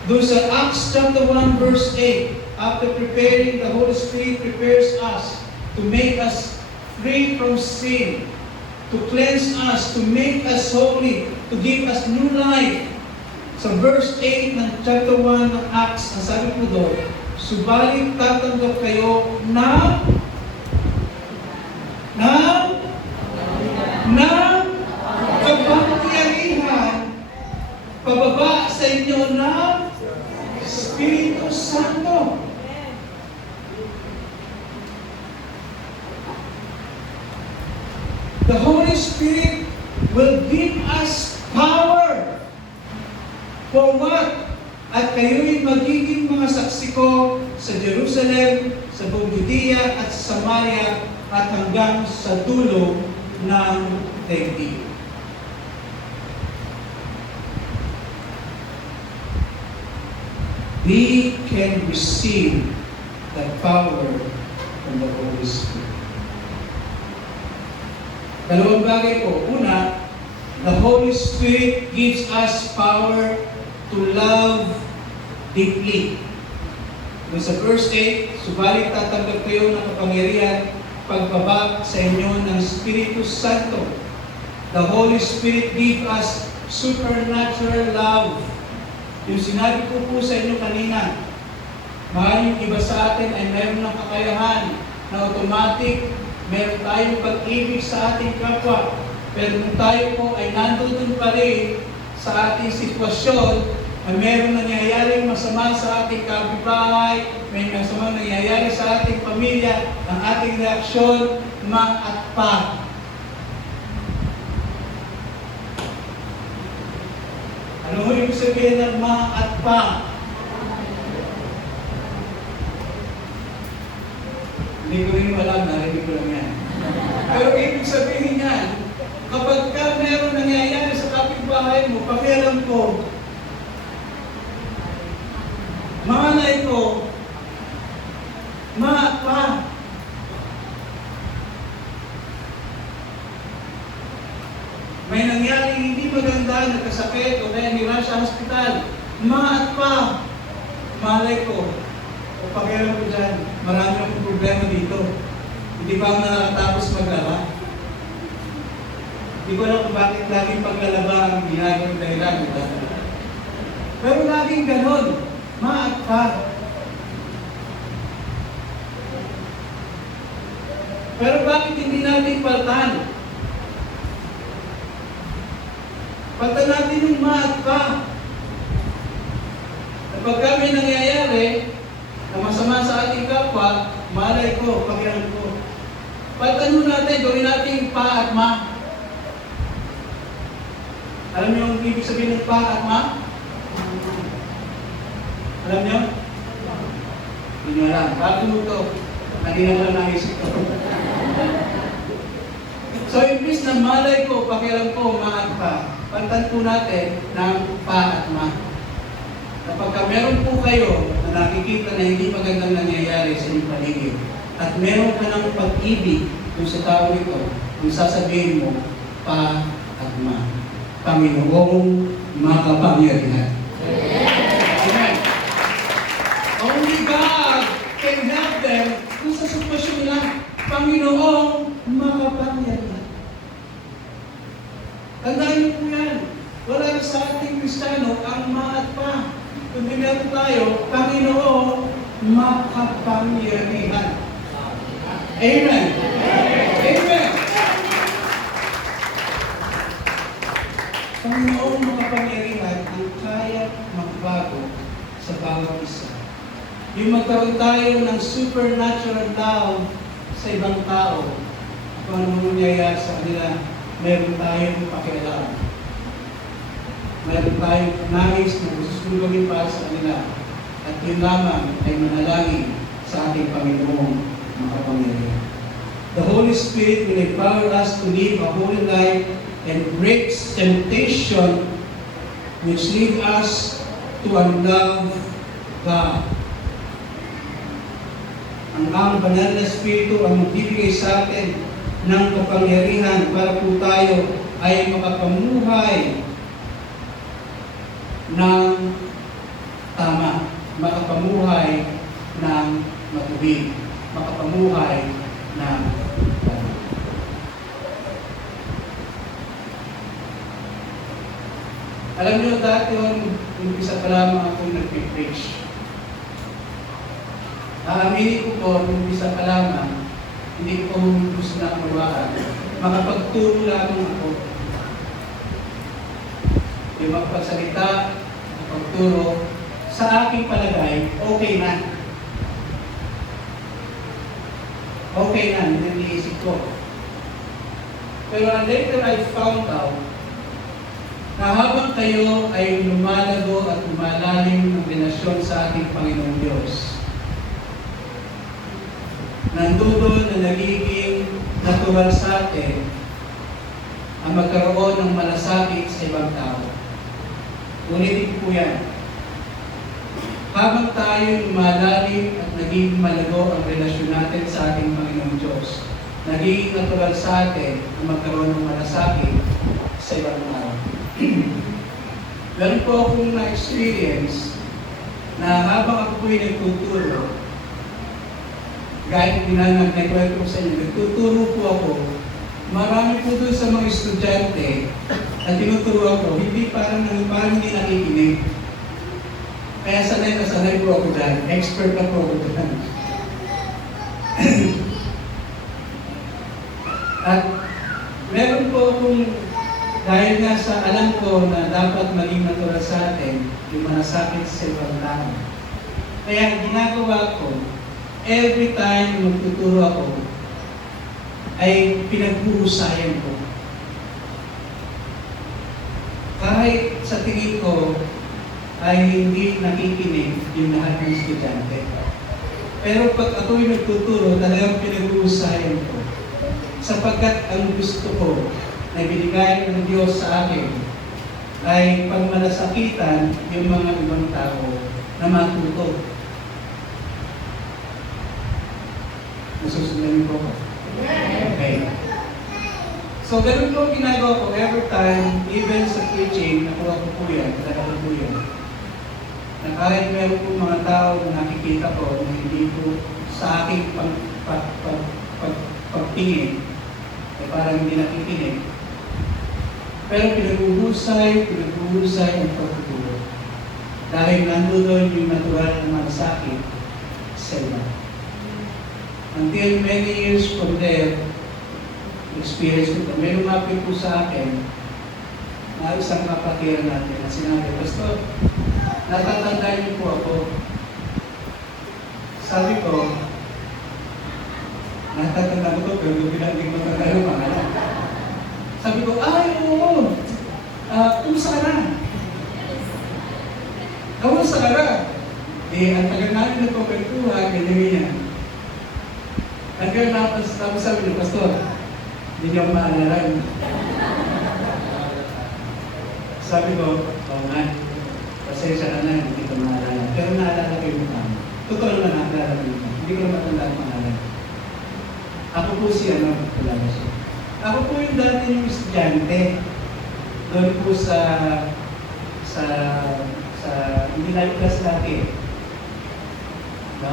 Doon sa Acts chapter 1 verse 8, after preparing, the Holy Spirit prepares us to make us free from sin, to cleanse us, to make us holy, to give us new life. Sa verse 8 ng chapter 1 ng Acts, ang sabi po doon, subalit tatanggap kayo na kapangyarihan pababa sa inyo ng Espiritu Santo. The Holy Spirit will give us power. For what? At kayo'y magiging mga saksi ko sa Jerusalem, sa buong Judea at sa Samaria at hanggang sa dulo ng daigdig. We can receive the power from the Holy Spirit. Dalawang bagay po. Una, the Holy Spirit gives us power to love deeply. Kung sa verse 8, subalit tatanggap kayo ng kapangyarihan pagbaba sa inyo ng Espiritu Santo. The Holy Spirit gives us supernatural love. Yung sinabi ko po sa inyo kanina, maaaring iba sa atin ay mayroon ng kakayahan na automatic, meron tayong pag-ibig sa ating kapwa. Pero kung tayo po ay nandun pa rin sa ating sitwasyon, na meron nangyayaring masama sa ating kapitbahay, may masama nangyayari sa ating pamilya, ang ating reaksyon, ma at pa. Ano ho ibig sabihin ng ma at pa? Hindi ko rin alam, narinig ko lang yan. Pero ibig sabihin yan, kapag ka meron nangyayari sa kapitbahay mo, pakialam ko, malay ko, ma at pa. May nangyaring hindi maganda, nagkasakit, o kaya nila sa hospital, ma at pa. Malay ko, o pakialam ko dyan, marami akong problema dito. Hindi ba ako nakatapos maglaba? Hindi ko alam kung bakit laging paglalaba ang ginagawang dahilan. Pero laging ganon, ma at pa. Pero bakit hindi natin paltan? Paltan natin yung ma at pa. Kapag kami nangyayari na masama sa ating kapwa, malay ko, pakialam ko. Paltan mo natin, gawin natin pa at ma. Alam niyo ang ibig sabihin ng pa at ma? Alam niyo? Hindi niyo alam. Bago mo ito, kanina ko lang naisip ko. So, imbis na malay ko, pakialam ko, ma at pa, paltan po natin ng pa at ma. Kapag meron po kayo na nakikita na hindi magandang nangyayari sa inyong paligid, at meron ka ng pag-ibig kung sa tao ito, kung sasabihin mo, pa at ma. Panginoong makapangyarihan. Amen. Only God can help them kung sa sitwasyon nila. Panginoong makapangyarihan. Tandaan niyo po yan. Wala na sa ating Kristiyano ang ma at pa. Kung meron tayo, Panginoong makapangyarihan. Amen. Amen. Panginoong makapangyarihan ang kaya magbago sa bawat isa. Yung magkaroon tayo ng supernatural love sa ibang tao, kung ano mangyayari sa kanila, meron tayong pakialam. Meron tayong nais na gusto gawin para sa kanila. At yun lamang ay manalangin sa ating Panginoong makapangyarihan. The Holy Spirit will empower us to live a holy life and breaks temptation which lead us to unlove God. Ang banal na Espiritu ang magbibigay sa atin ng kapangyarihan para po tayo ay makapamuhay ng tama, makapamuhay ng matubig, makapamuhay ng tama. Alam niyo, dati yung umpisa pa lamang akong nag-preach. Aaminin ko po, umpisa pa lamang, hindi ko gusto na mawaan. Makapagturo lamang ako. Yung magpagsalita, magpagturo, sa aking palagay, okay na. Okay na, iniisip ko. Pero later I found out na habang kayo ay lumalago at lumalalim ng relasyon sa ating Panginoong Diyos, nandoon na nagiging natural sa atin ang magkaroon ng malasakit sa ibang tao. Ulitin po yan. Habang tayo lumalalim at naging malago ang relasyon natin sa ating Panginoong Diyos, naging natural sa atin ang magkaroon ng malasakit sa ibang tao. Meron po akong na-experience na habang ako po'y nagtuturo, gaya ng nag-kwento ko sa inyo, nagtuturo po ako, marami po doon sa mga estudyante na tinuturo ako, hindi parang hindi nakikinig. Kaya sanay na sanay po ako dyan. Expert na po ako dyan. At meron po akong, dahil nga sa alam ko na dapat maging natural sa atin, yung malasakit sa ibang tao. Kaya ginagawa ko, every time magtuturo ako, ay pinagpuhusayan ko. Kahit sa tingin ko ay hindi nakikinig yung lahat ng estudyante. Pero pag ako'y nagtuturo, talagang pinagpuhusayan ko. Sapagkat ang gusto ko na binigay ng Diyos sa akin ay pagmalasakitan yung mga ibang tao na matuto. Nasusundan ko ko. Okay. So, ganun po ginagawa ko every time, even sa preaching, nakuha ko po yan, talaga po yan. Na kahit meron po mga tao na nakikita ko na hindi po sa aking pagtingin, ay parang hindi nakikinig. Pero pinaghuhusay ang pagtuturo. Dahil nandoon yung natural na malasakit sa iba. Until many years from there, experience ko ito. May lumapit po sa akin na isang kapatiran natin na sinabi, Pastor, natatandaan niyo po ako. Sabi ko, natatandaan ko pero hindi ko matandaan yung pangalan. Sabi ko, ay, oo, kumusta ka na? Kumusta ka na? Ang tagal namin nagpapagkuha, ganyan niya. Hanggang tapos sabi niya, Pastor, hindi niyo maalala. Sabi ko, oo nga, pasensya ka na, hindi ko maalala. Pero naalala ko yung mukha. Totoo naman naalala ko yung mukha. Hindi ko na matanda ang pangalan. Ako po siya, kilala siya. Ako po yung dati yung estudyante. Doon po sa hindi na yung class dati. No?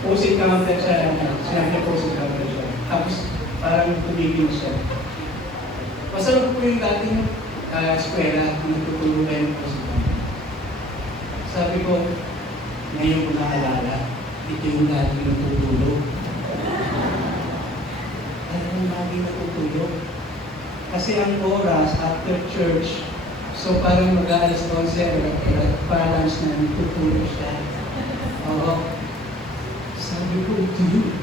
Posing counter siya, sinabi niya posing counter siya. Tapos parang tumigil siya. Masarap po yung dating eskwela kung nagtutulog kayo ng posing counter. Sabi ko, ngayon ko naalala, ito yung dating natutulog. Alam mo, lagi natutulog. Kasi ang oras after church, so parang mag-aalas 11, balance na natutulog siya. Oo. Sabi ko, ito yun.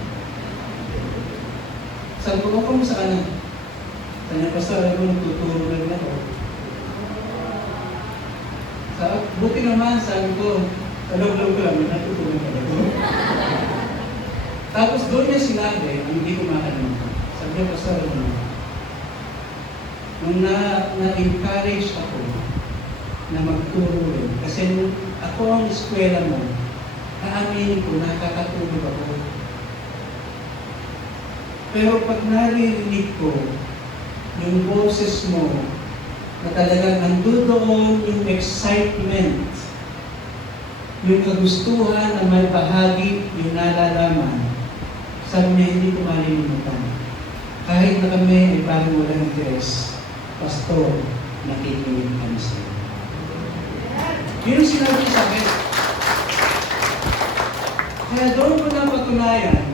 Sabi ko, kung saan na? Sabi niya, Pastor, alam mo, natutulog lang ako. Buti naman, sabi ko, talog-log ko lang, natutulog ka ako. Tapos doon niya sinabi, ang hindi ko makalimutan. Sabi niya, Pastor, alam mo, nung na-encourage ako na magturo rin, kasi nung ako ang eskwela mo, naaminin ko, nakakatulog ako. Pero pag narinig ko yung boses mo, na talagang nandoon yung excitement, yung kagustuhan na may bahagi, yung nalalaman, sabi niya, hindi ko malilimutan. Kahit na kami ay parang walang dress, Pastor, nakikinig kami sa iyo. Yun ang sinabi sa akin. Kaya doon ko na patunayan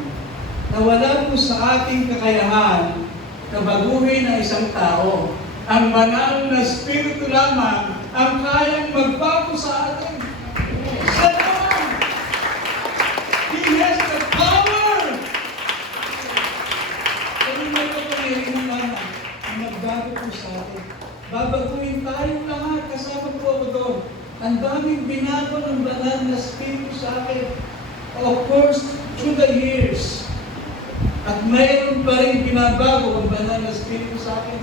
na wala po sa ating kakayahan na baguhin ang isang tao. Ang banal na Espiritu lamang ang kayang magbago sa atin. Siya naman! He has the power Espiritu sa akin. Of course, through the years, at mayroon pa rin binabago ang banal na Espiritu sa akin.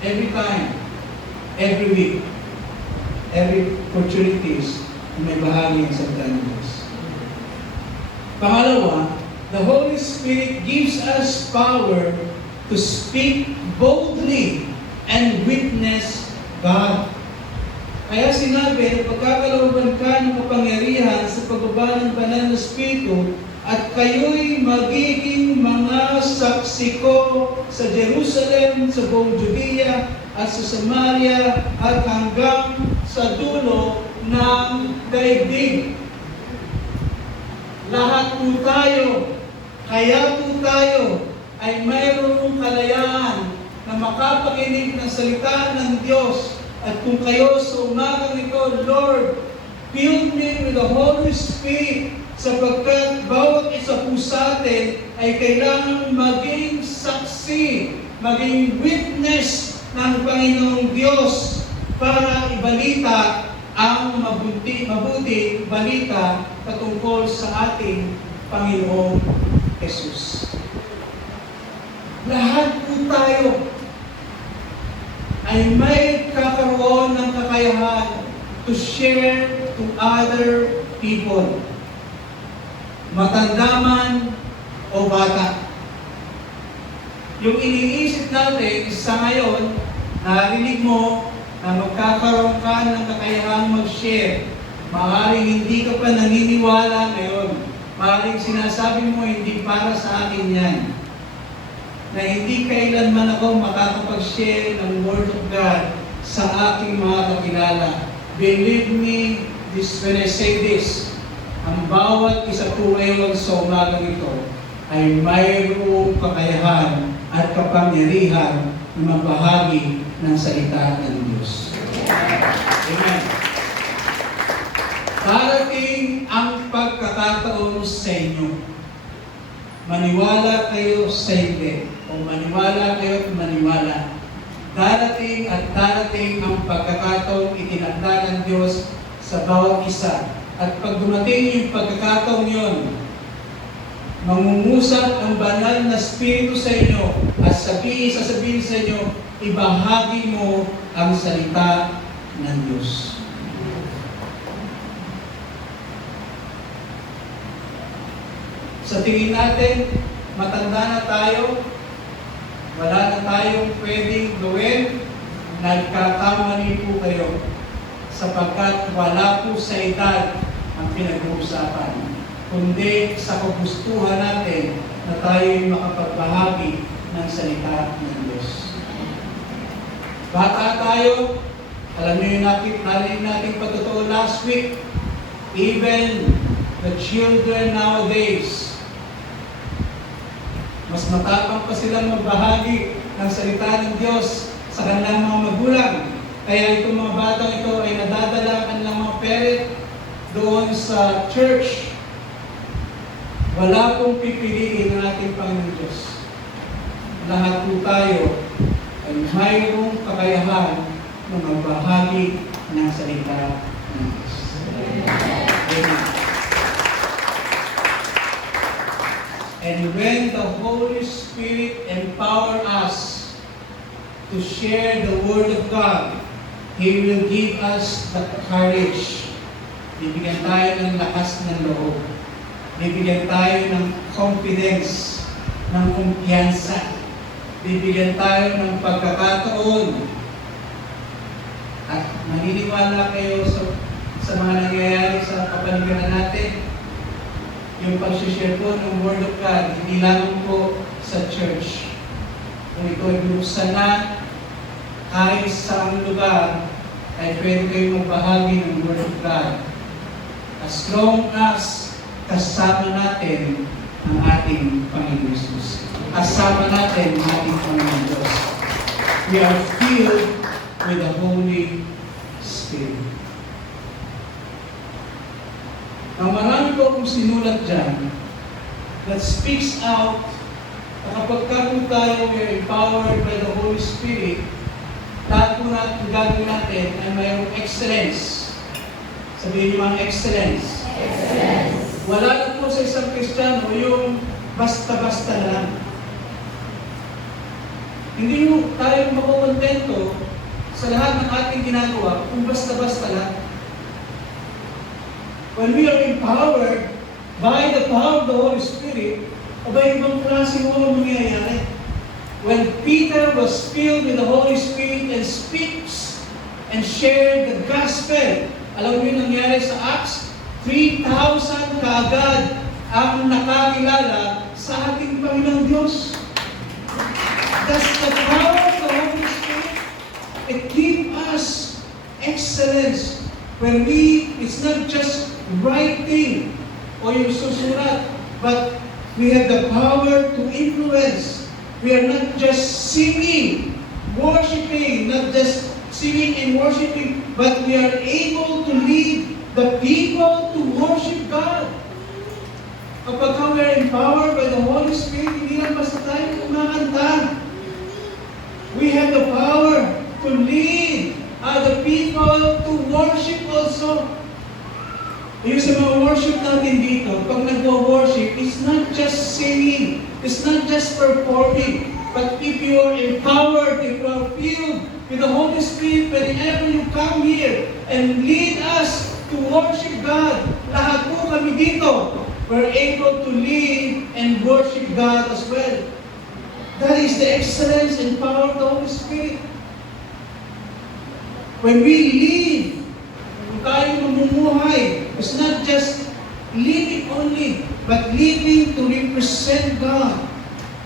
Every time, every week, every opportunities, may bahagi ang salita ng Diyos. Pangalawa, the Holy Spirit gives us power to speak boldly and witness God. Kaya sinabi, pagkakalooban ka ng kapangyarihan sa pagbaba ng banal na Espiritu, at kayo'y magiging mga saksi ko sa Jerusalem, sa buong Judea, at sa Samaria, at hanggang sa dulo ng daigdig. Lahat po tayo, kaya po tayo, ay mayroong kalayaan na makapakinig ng salita ng Diyos. At kung kayo sa umagang ito, Lord, fill me with the Holy Spirit, sapagkat bawat isa po sa atin ay kailangang maging saksi, maging witness ng Panginoong Diyos para ibalita ang mabuti balita patungkol sa ating Panginoong Jesus. Lahat po tayo ay may kakaroon ng kakayahan to share to other people. Matanda man o bata. Yung iniisip natin sa ngayon, narinig mo na magkakaroon ka ng kakayahang mag-share. Maaaring hindi ka pa naniniwala ngayon. Maaaring sinasabi mo, hindi para sa akin yan. Na hindi kailanman ako makakapag-share ng Word of God sa aking mga kakilala. Believe me, when I say this, ang bawat isa po ngayon sa umagang ito ay mayroong kakayahan at kapangyarihan na mabahagi ng salita ng Diyos. Amen. Darating ang pagkakataon sa inyo. Maniwala kayo sa hindi, o maniwala kayo at maniwala. Darating at darating ang pagkakataong itinakda ng Diyos sa bawat isa. At pag dumating yung pagkakataong yun, mangungusap ang banal na Espiritu sa inyo at sasabihin sa inyo, ibahagi mo ang salita ng Diyos. Sa tingin natin, matanda na tayo, wala na tayong pwedeng gawin, nagkakamali po kayo sapagkat wala po sa edad ang pinag-uusapan, kundi sa kagustuhan natin na tayo'y makapagbahagi ng salita ng Diyos. Bata tayo, alam niyo yung narinig natin patotoo last week, even the children nowadays, mas matapang pa silang magbahagi ng salita ng Diyos sa kanilang mga magulang. Kaya itong mga batang ito ay nadadala ang kanilang mga parent doon sa church. Wala pong pipiliin ng ating Panginoon Diyos. Lahat po tayo ay mayroong kakayahan na magbahagi ng salita ng Diyos. Amen. And when the Holy Spirit empower us to share the Word of God, He will give us the courage. Bibigyan tayo ng lakas ng loob. Bibigyan tayo ng confidence, ng kumpiyansa. Bibigyan tayo ng pagkakataon. At maniniwala kayo sa mga nangyayari sa kapaligiran natin. Yung pag-share po ng Word of God, hindi lang po sa church. Kung ito ay binuksan na, kahit sa lugar, ay pwede kayong magbahagi ng Word of God. As long as kasama natin ang ating Panginoon Jesus. Kasama natin ang ating Panginoon Diyos. We are filled with the Holy Spirit. Ang marami po akong sinulat dyan that speaks out na kapag po tayo we are empowered by the Holy Spirit, lahat po natin gagawin natin ay mayroong excellence. Sabihin niyo ang excellence. Wala na po sa isang Kristiyano yung basta-basta lang. Hindi mo tayo makukontento sa lahat ng ating ginagawa kung basta-basta lang. When we are empowered by the power of the Holy Spirit, abay ibang klase mo ang mangyayari. When Peter was filled with the Holy Spirit and speaks and shared the gospel, alam mo yung nangyari sa Acts? 3,000 kaagad ang nakakilala sa ating Panginoong Diyos. That's the power of the Holy Spirit. It gives us excellence. When it's not just writing o yung susulat, but we have the power to influence. We are not just singing, worshiping, not just singing and worshiping, but we are able to lead the people to worship God. Kapag we are empowered by the Holy Spirit, hindi lang basta tayo kumakanta. We have the power to lead other people to worship also. Yung sa mga worship natin dito, pag nagwo-worship, it's not just singing, it's not just performing, but if you are empowered, if you are filled with the Holy Spirit, whenever you come here and lead us to worship God, lahat po kami dito, we're able to lead and worship God as well. That is the excellence and power of the Holy Spirit. When we live, kung tayo mamumuhay, it's not just living only, but living to represent God.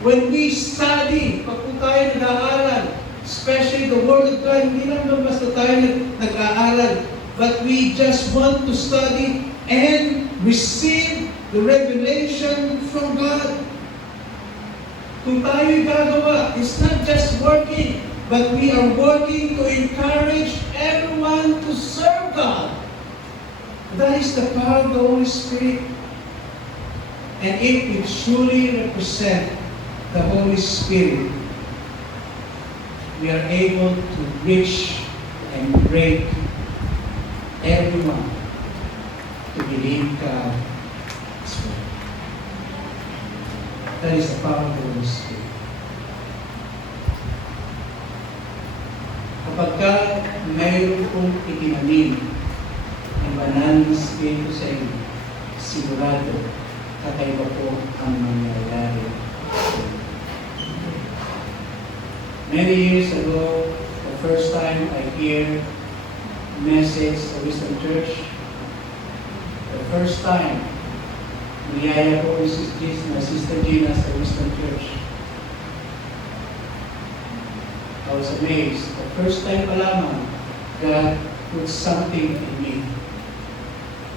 When we study, pag po tayo nag-aaral, especially the Word of God, hindi lang basta tayo nag-aaral, but we just want to study and receive the revelation from God. Kung tayo'y gagawa, it's not just working, but we are working to encourage everyone to serve God. That is the power of the Holy Spirit. And if we truly represent the Holy Spirit, we are able to reach and break everyone to believe God as well. That is the power of the Holy Spirit. Kapag mayroon pong itinanim ang banal na Espiritu sa inyo, sigurado, kakaiba po ang mangyayari. Many years ago, the first time I hear message sa Wisdom Church, the first time, niyaya ko si Sister Gina sa Wisdom Church. I was amazed. The first time pa lamang, God put something in me.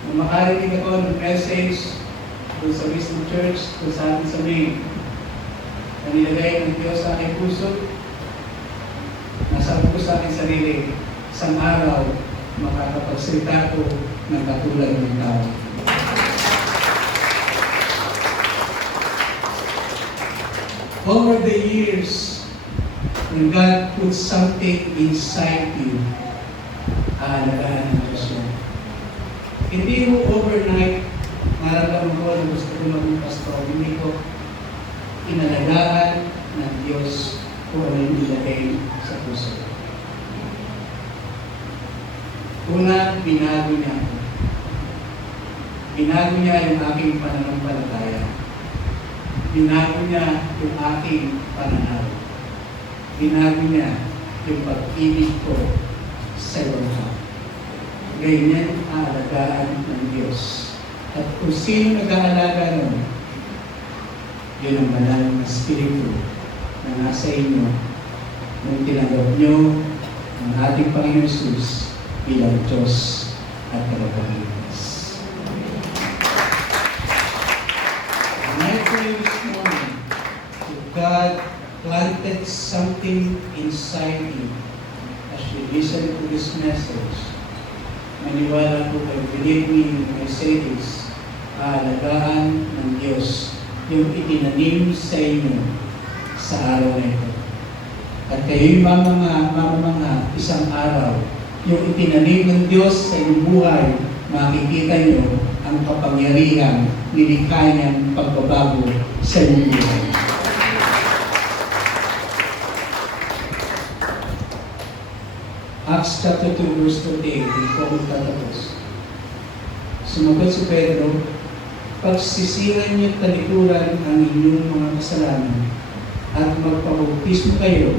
Nung makarinig ako ng message kung sa Wisdom Church, kung sa atin sa main, na nilagay ng Diyos sa aking puso, nasabi ko sa aking sarili, isang araw, makakapagsalita ko ng katulad ng tao. Over the years, when God puts something inside you, aalagaan ng Diyos mo. Hindi mo overnight nararamdaman ko na gusto ko maging pastor. Hindi ko inalagaan ng Diyos kung ano yung ilagay sa puso. Una, binago niya ako. Binago niya yung aking pananampalataya. Binago niya yung aking pananaw. Binago niya yung pag-ibig ko sa ibang tao. Ganyan ang alagaan ng Diyos. At kung sino nag-aalaga nun, yun ang banal na Espiritu na nasa inyo nung tinanggap nyo ang ating Panginoon Jesus bilang Diyos at Tagapagligtas. And I pray this morning that God planted something inside you as you listen to this message. Maniwala po kayo, believe me when I say this, aalagaan ng Diyos yung itinanim sa inyo sa araw na ito. At kayo'y mamamanga isang araw, yung itinanim ng Diyos sa inyong buhay, makikita nyo ang ang kapangyarihan, nilikha niyang pagbabago sa iyong buhay. Acts chapter 2 verse 28, hindi ko magtatapos. Sumagot si Pedro, pagsisiran niyo talikuran ang inyong mga kasalanan at magpabautismo kayo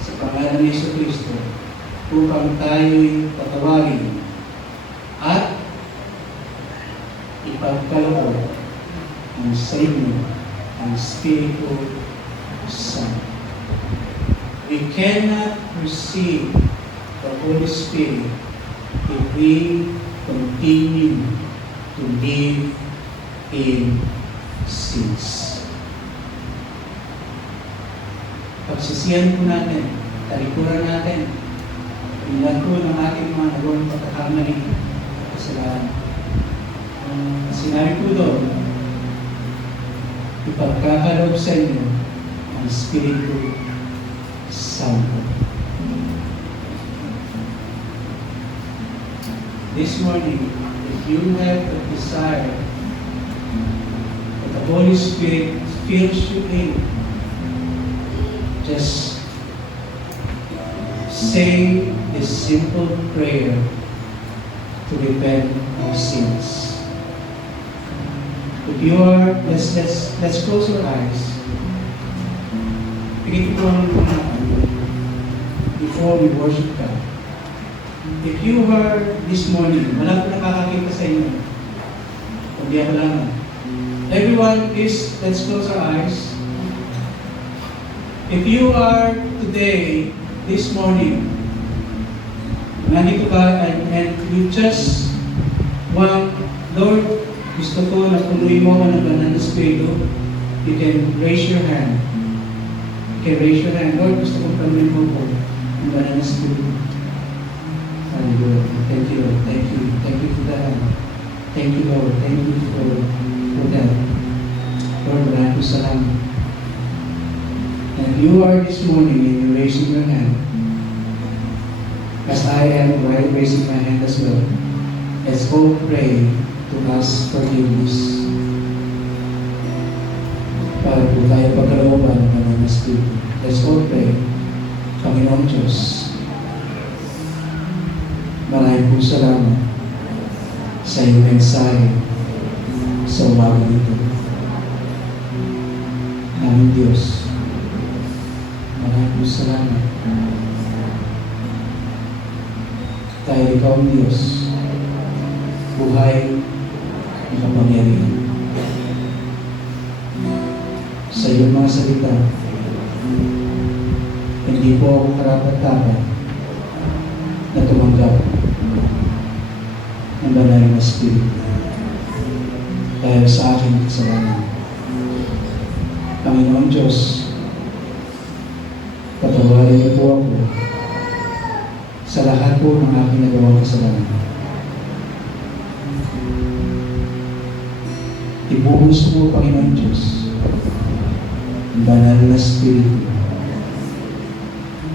sa pangalan ni Jesucristo upang tayo'y patawarin at ipagkaloob ang sa inyo ang Espiritu Santo. We cannot receive the Holy Spirit if we continue to live in sins. Pagsisiyan po natin, talikuran natin, ilan po ng ating mga nagawang pagkakamali, kasalanan. Sinabi po doon, ipagkakaloob sa inyo ang Espiritu Santo. This morning, if you have a desire that the Holy Spirit fills you in, just say this simple prayer to repent of sins. If you are, let's close our eyes. Pagkita po ang before we worship God. If you are this morning, wala po nakakakita sa inyo, kundi ako lang. Everyone, please, let's close our eyes. If you are today, this morning, nandito ka and you just want, Lord, gusto ko na punuin mo ng banal na Espiritu, you can raise your hand. You can raise your hand. Lord, gusto kong panuin mo po ng banal na Espiritu. Hallelujah. Thank you, Lord. Thank you. Thank you for that. Thank you, Lord. Thank you for that. Lord, maraming po salamat. And you are this morning and you're raising your hand, as I am raising my hand as well. Let's all pray to ask forgiveness para po tayo pagkalooban ng mga Espiritu. Let's all pray. Panginoong Diyos, maraming po salamat sa iyong mensahe sa umaga nito. Aming Diyos, maraming po salamat. Dahil ikaw ang Diyos, buhay na kapangyarihan. Sa iyong mga salita, hindi po ako karapat-dapat na tumanggap ng banal na Espiritu dahil sa aking kasalanan. Panginoon Diyos, patawarin niyo po ako sa lahat po ng aking nagawang kasalanan. Ibuhos mo, Panginoon Diyos, ang banal na Espiritu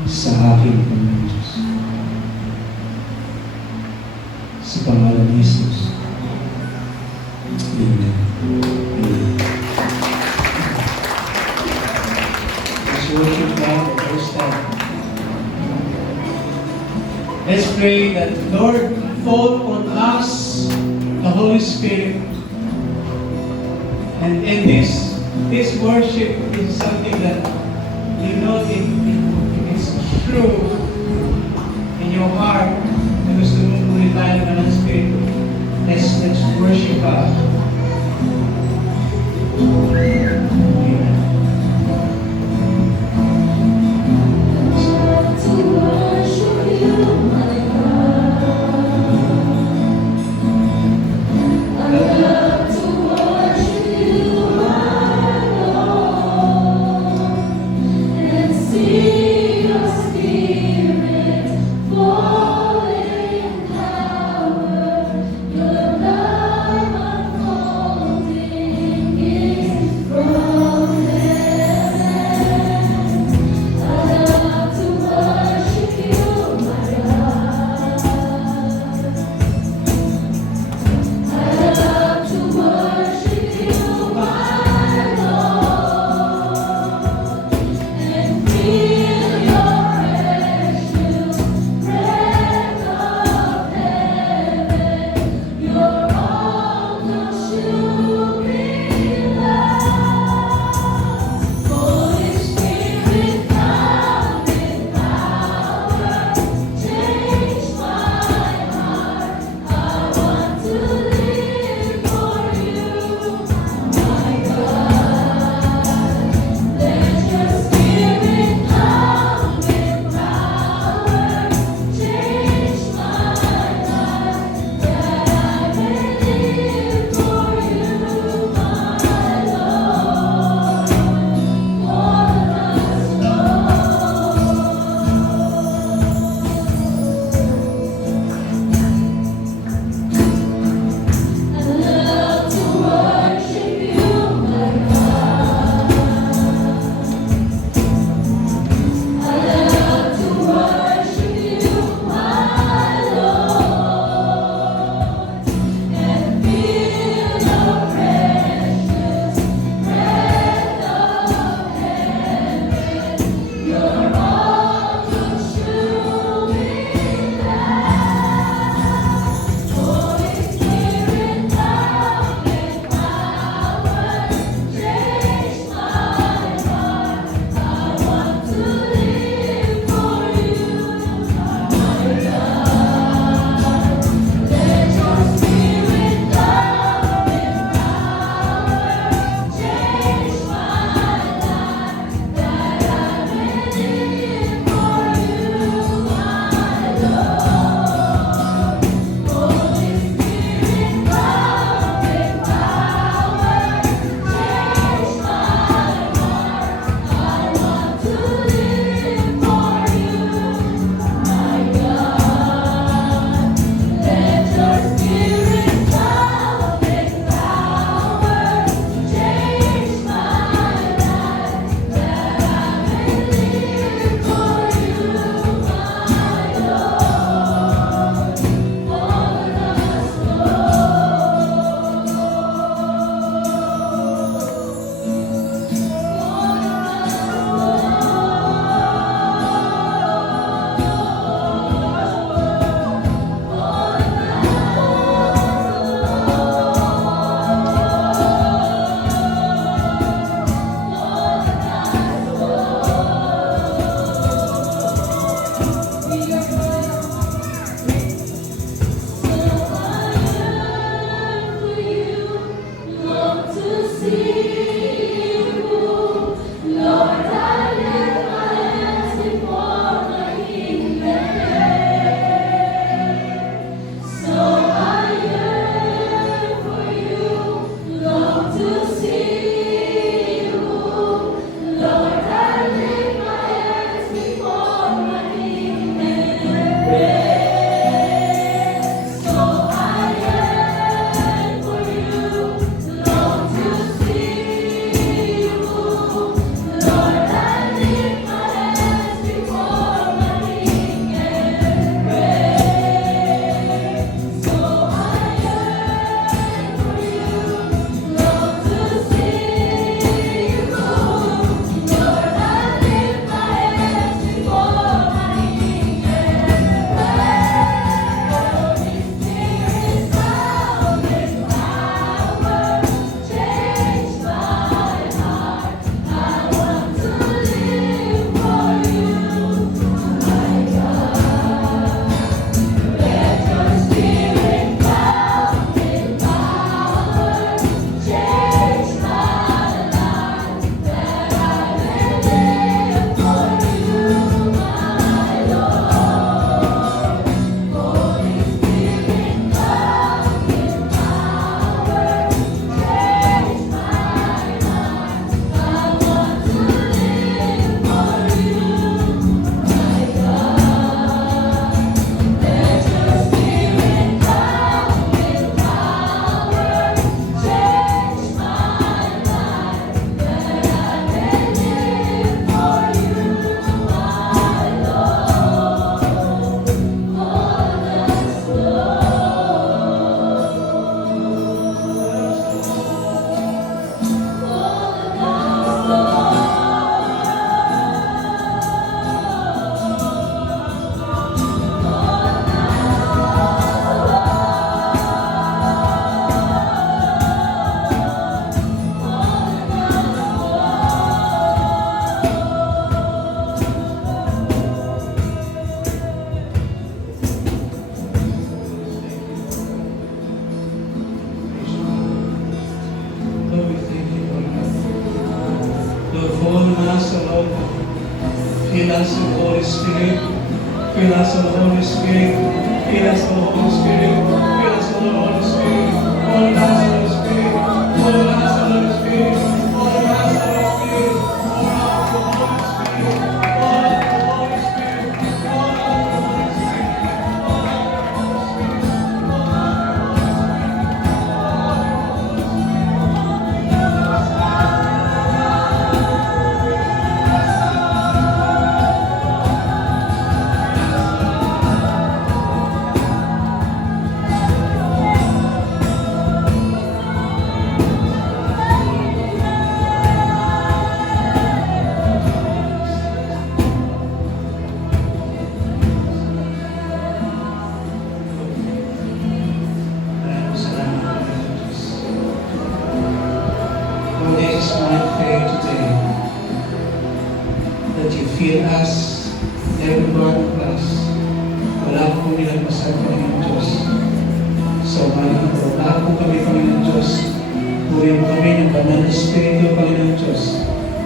sa aking Panginoon Diyos. Sa pangalan ni Jesus. Amen. Amen. Let's worship God the first time. Let's pray that Lord fall on us the Holy Spirit. And in this worship is something that you know it is true in your heart na gusto mong ulit tayo ng Espiritu. Let's worship God. Amen. Your love unfolds. us, O Lord. Fill us with the Holy Spirit. Fill us with the Holy Spirit. Fill us with the Holy Spirit. Fill us with the Holy Spirit. All of us, Holy Spirit. All of us, Holy Spirit. All of us, Holy Spirit. All of the Holy Spirit. All of the Holy Spirit. All of the Holy Spirit. Maraming salamat, Diyos. Lord, this is my prayer today, that you fill us, every one of us. Wala po nilagpasan, Panginoon Diyos. So, wala po kami, Panginoon Diyos. Puri mo kami ng banal na Espiritu, Panginoon Diyos.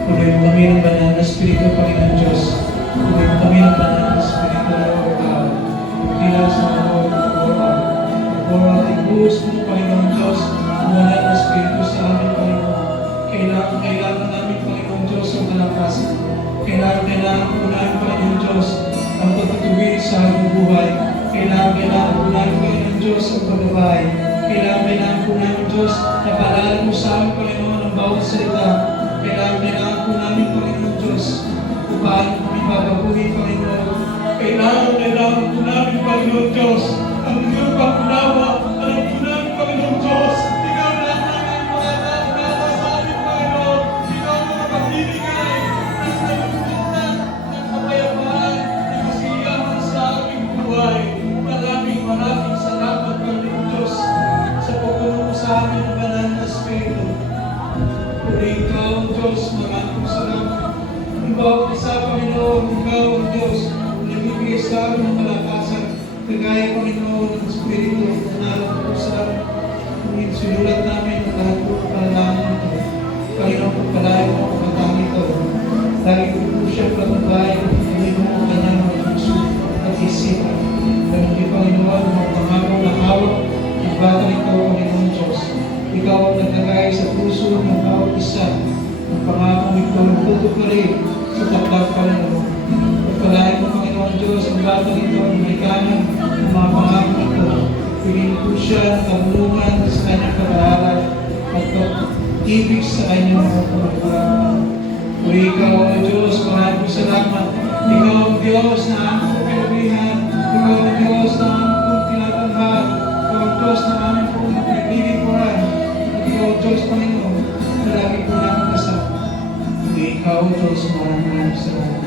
Puri mo kami ng banal na Espiritu, Panginoon Diyos. Puri mo kami ng banal na Espiritu, Lord God. Kailangan sa mga Lord, Lord. Kung ating puso mo, Panginoon Diyos, ang banal na Espiritu sa amin, Panginoon. Kailangan namin, Panginoon Diyos, ang kalakasan. Kailangan po namin, Panginoon Diyos, ang pagtutuwid sa aming buhay. Kailangan po namin, Panginoon Diyos, ang pagbabay. Kailangan po namin, Diyos, na paalala mo sa amin, Panginoon, ang bawat salita. Kailangan po namin, Panginoon Diyos, kung paano kami babaguhin, Panginoon. Kailangan po namin, Panginoon Diyos, ang iyong pag-unawa. Alam po namin, Panginoon Diyos, ikaw lang ang mga sa amin, Panginoon. Ikaw ang mga pagbibigay ng kaluputan, ng kapayapaan, ng kasiyahan sa aming buhay. Maraming salamat, Panginoon Diyos, sa pagpuno sa amin ng banal na Espiritu. Puri ikaw, Diyos, maraming salamat. Ikaw ang isa, Panginoon, ikaw ang Diyos, nagbibigay sa amin ng kalakasan. Kagaya, Panginoon, ng Espiritu, nanalo po sa amin. Ngunit sinulat namin ang lahat po ng panalangin ito. Panginoon, pagpalain mo ang pagkatang ito. Lagi ko po siya patubay, hindi mo ang kanyang mga puso at isipan. Ganun Panginoon, ang pangako na hawak ng bata nito, Panginoon Diyos. Ikaw ang naglagay sa puso ng bawat isa. Ang pangako nito ang tutuparin sa taklap, Panginoon. Pagpalain mo, Panginoon Diyos, ang bata nito ang may kanan ng mga pangako nito. Piliin po siya ng kabulungan sa kanyang pag-aaral at pag-ibig sa kanyang mga pamagpapalala. Puri ikaw, O Diyos, maraming salamat. Ikaw ang Diyos na aming pinabihan. Ikaw ang Diyos na aming pong tinatanghal. Ikaw ang Diyos na aming pong pinagdilikuran. At ikaw ang Diyos, Panginoon, na lagi po namin kasama. Puri ikaw, O Diyos, maraming salamat.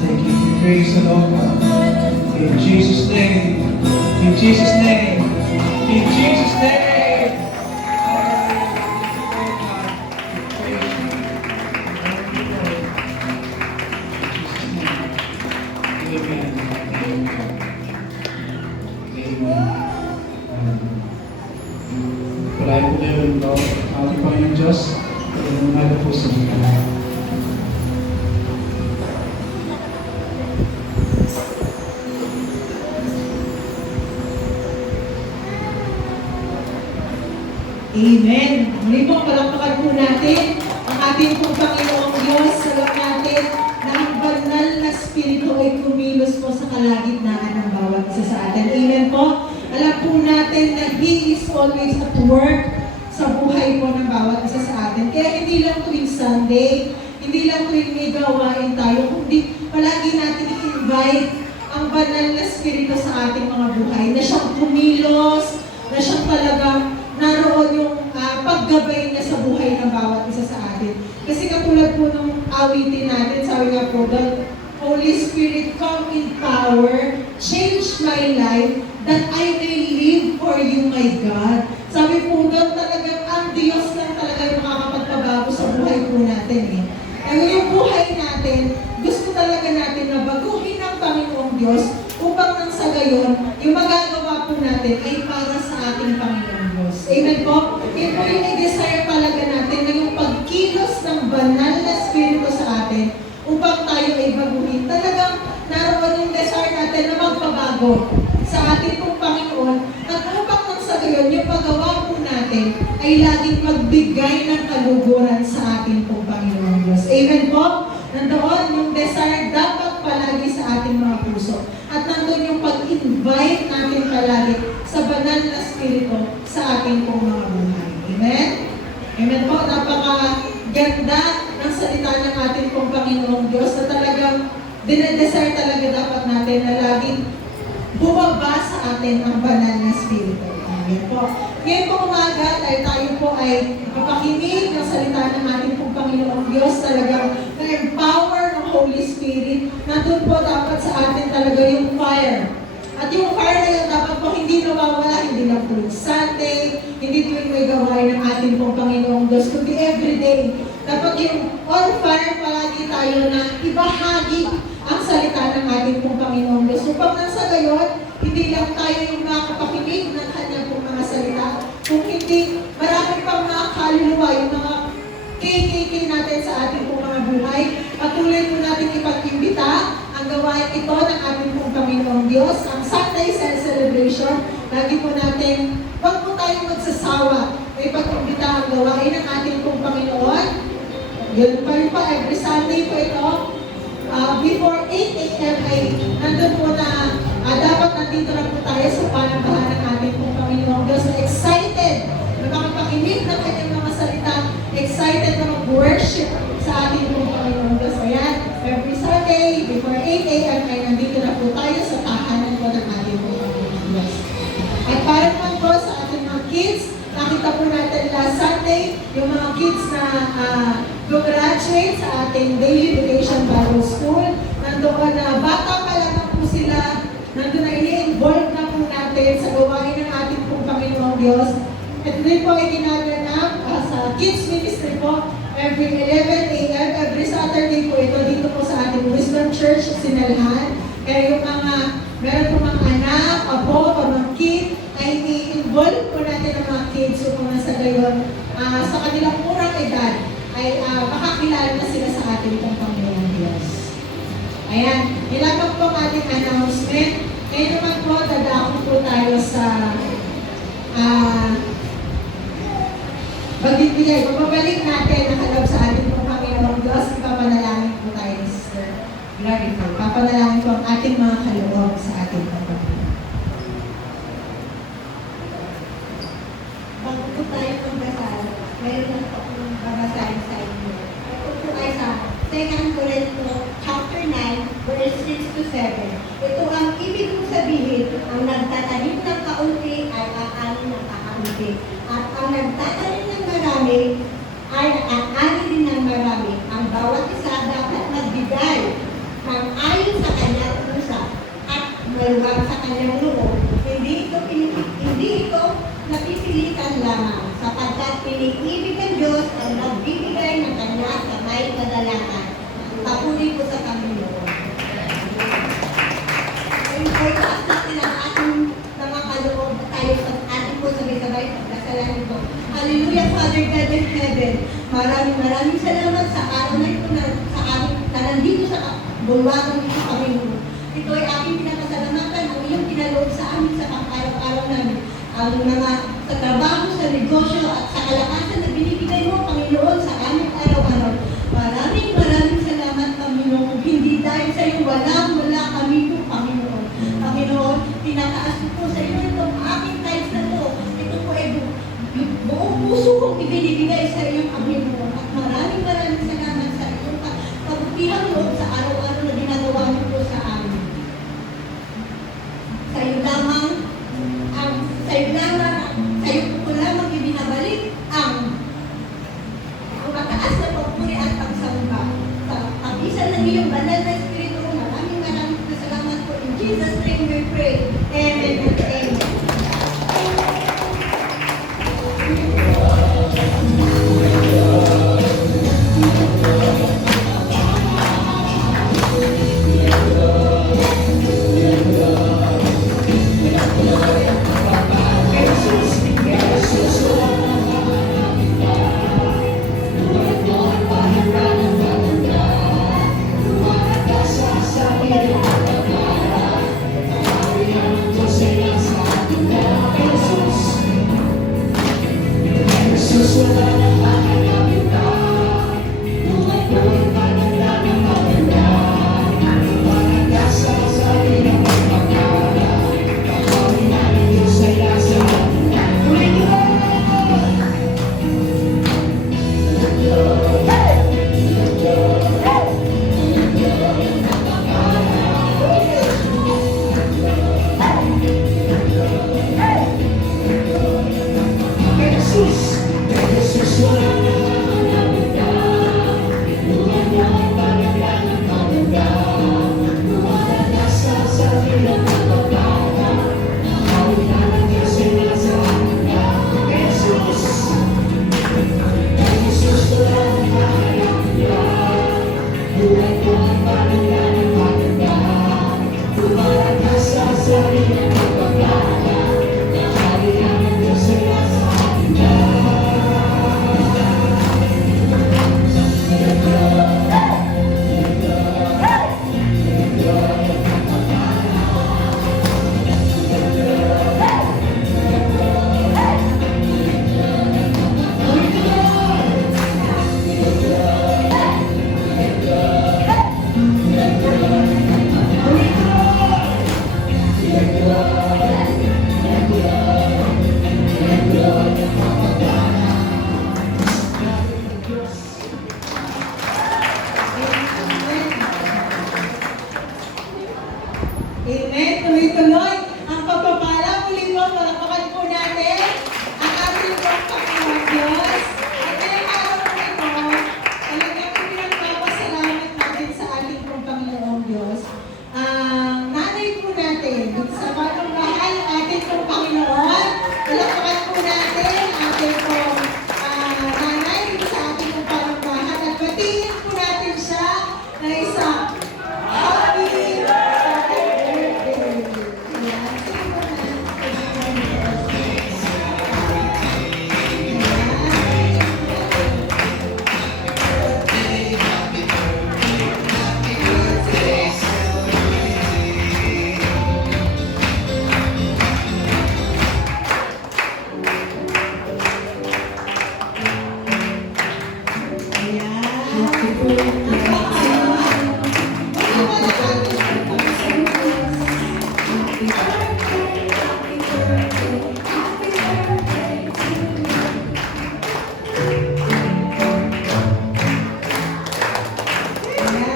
Thank you. We praise the Lord God. In Jesus' name. In Jesus' name. In Jesus' name. Amen. Palayan po kayo ng ating Panginoon Diyos. Pagkakas po sa mga. Amen. Muli po, palakpakan po natin ang ating pong Panginoong Diyos. Salam natin na ang banal na Espiritu ay kumilos po sa kalagitnaan ng bawat isa sa atin. Amen po. Alam po natin na He is always at work sa buhay po ng bawat isa sa atin. Kaya hindi lang tuwing Sunday, hindi lang tuwing may gawain tayo, kundi palagi natin i-invite ang banal na Espiritu sa ating mga buhay na siyang kumilos, na siyang talagang naroon yung paggabay niya sa buhay ng bawat isa sa atin. Kasi katulad po ng awitin natin, sabi nga po, the Holy Spirit come in power, change my life, that I may live for you, my God. Sabi po doon talagang ang Diyos lang talaga yung makakapagpabago sa buhay po natin. Kaya yung buhay natin, gusto talaga natin na baguhin ng Panginoong Diyos upang nang sa gayon, yung magagawa po natin ay para sa ating Panginoong Diyos. Amen po? Yan po yung i-desire talaga natin na yung pagkilos ng banal na Espiritu bago sa ating pong Panginoon at upang nang sa gayon, yung paggawa po natin ay laging magbigay ng kaluguran sa ating pong Panginoon Diyos. Amen po? Nandoon yung desire dapat palagi sa ating mga puso. At nandoon yung pag-invite natin palagi sa banal na spirito sa ating pong mga buhay. Amen? Amen po? Napaka-ganda ng salita ng ating pong Panginoong Diyos na talagang dinedesire talaga dapat natin na laging bumaba sa atin ang banal na spirito. Amen po. Ngayon po umaga, dahil tayo po ay mapakinig ng salita ng ating pong Panginoong Diyos, talagang na-empower ng Holy Spirit, nandun po dapat sa atin talaga yung fire. At yung fire na yun dapat po hindi nawawala, hindi lang tuwing Sunday, hindi tuwing may gawain ng ating pong Panginoong Diyos, kundi everyday. Dapat yung on fire palagi tayo na ibahagi ang salita ng ating pong Panginoong Diyos. Upang nang sa gayon, hindi lang tayo yung makakapakinig ng kanyang pong mga salita, kung hindi marami pang mga kaluluwa, yung mga KKK natin sa ating pong mga buhay, patuloy po natin ipag-imbita ang gawain ito ng ating pong Panginoong Diyos, ang Sunday Celebration. Lagi po natin, huwag po tayong magsasawa na ipag-imbita ang gawain ng ating pong Panginoon. Yun pa rin pa, every Sunday po ito. Before 8 a.m. ay nandun po na dapat nandito na po tayo sa panambahan ng ating pong Panginoong Diyos na excited na makapakinig ng kanyang mga salita, excited na mag-worship sa ating pong Panginoong Diyos. Ayan, every Sunday, before 8 a.m. ay nandito na po tayo sa tahanan po ng ating pong Panginoong Diyos. At para naman po sa ating mga kids, nakita po natin last Sunday, yung mga kids na graduate sa ating Daily Education Bible School. Nandoon na bata pa lang po sila, nandoon na ini-involve na po natin sa gawain ng ating pong Panginoong Diyos. At rin po ay ginaganap sa Kids Ministry po every 11 a.m. every Saturday po ito dito po sa ating Wisdom Church, Sinalhan. Kaya yung mga, meron po mga anak, apo, pamangkin, ay i-involve po natin ang mga kids so kung nasa gayon sa kanilang murang edad ay makakilala na sila sa ating pong Panginoong Diyos. Ayan, nilagap po ang ating announcement. Ngayon naman po, dadako po tayo sa magbibigay. Magbabalik natin ang kalab sa ating pong Panginoong Diyos. Ipapanalangin po tayo ni Sister Glory po. Ipapanalangin po ang ating mga kaloob sa ating pong Panginoon. Bago po tayo magdasal, mayroon lang po akong babasahin sa inyo. Ito po ay sa 2 Corinthians chapter 9, verse 6 to 7. Ito ang ibig kong sabihin, ang nagtatanim ng kaunti ay aani ng kakaunti. At ang nagtatanim ng marami ay aani din ng marami. Ang bawat isa dapat magbigay ng ayon sa kanyang usap at maluwag sa kanyang loob. Hindi ito napipilitan lamang sapagkat piniibig ang Diyos ang nagbibigay ng kanya sa may kadalakan. Patuloy po sa Panginoon. Taas natin ang ating mga kaloob tayo sa ating po sabay-sabay pagkasalan ito. Hallelujah, Father God in heaven. Maraming salamat sa araw na ito sa amin na nandito sa bulwagan nito Panginoon. Ito ay aking pinapasalamatan ang iyong pinaloob sa amin sa pang-araw-araw namin. Ang mga sa trabaho, sa negosyo at sa kalakasan na binibigay mo, Panginoon, sa aming araw-araw. Maraming salamat, Panginoon. Hindi dahil sa iyo, wala kami po, Panginoon. Panginoon, tinataas ko po sa iyo itong aking tithes na to. Ito po ay buong puso kong ibinibigay sa iyo, Panginoon. At maraming salamat sa iyong pagpupihang loob sa araw-araw na ginagawa mo po sa amin. Sa iyo ko lamang ibinabalik ang mataas na pagpuri at pagsamba. Sa kapisan ng iyong banal na Espiritu, maraming salamat po. In Jesus' name we pray. Amen and amen. Ayan,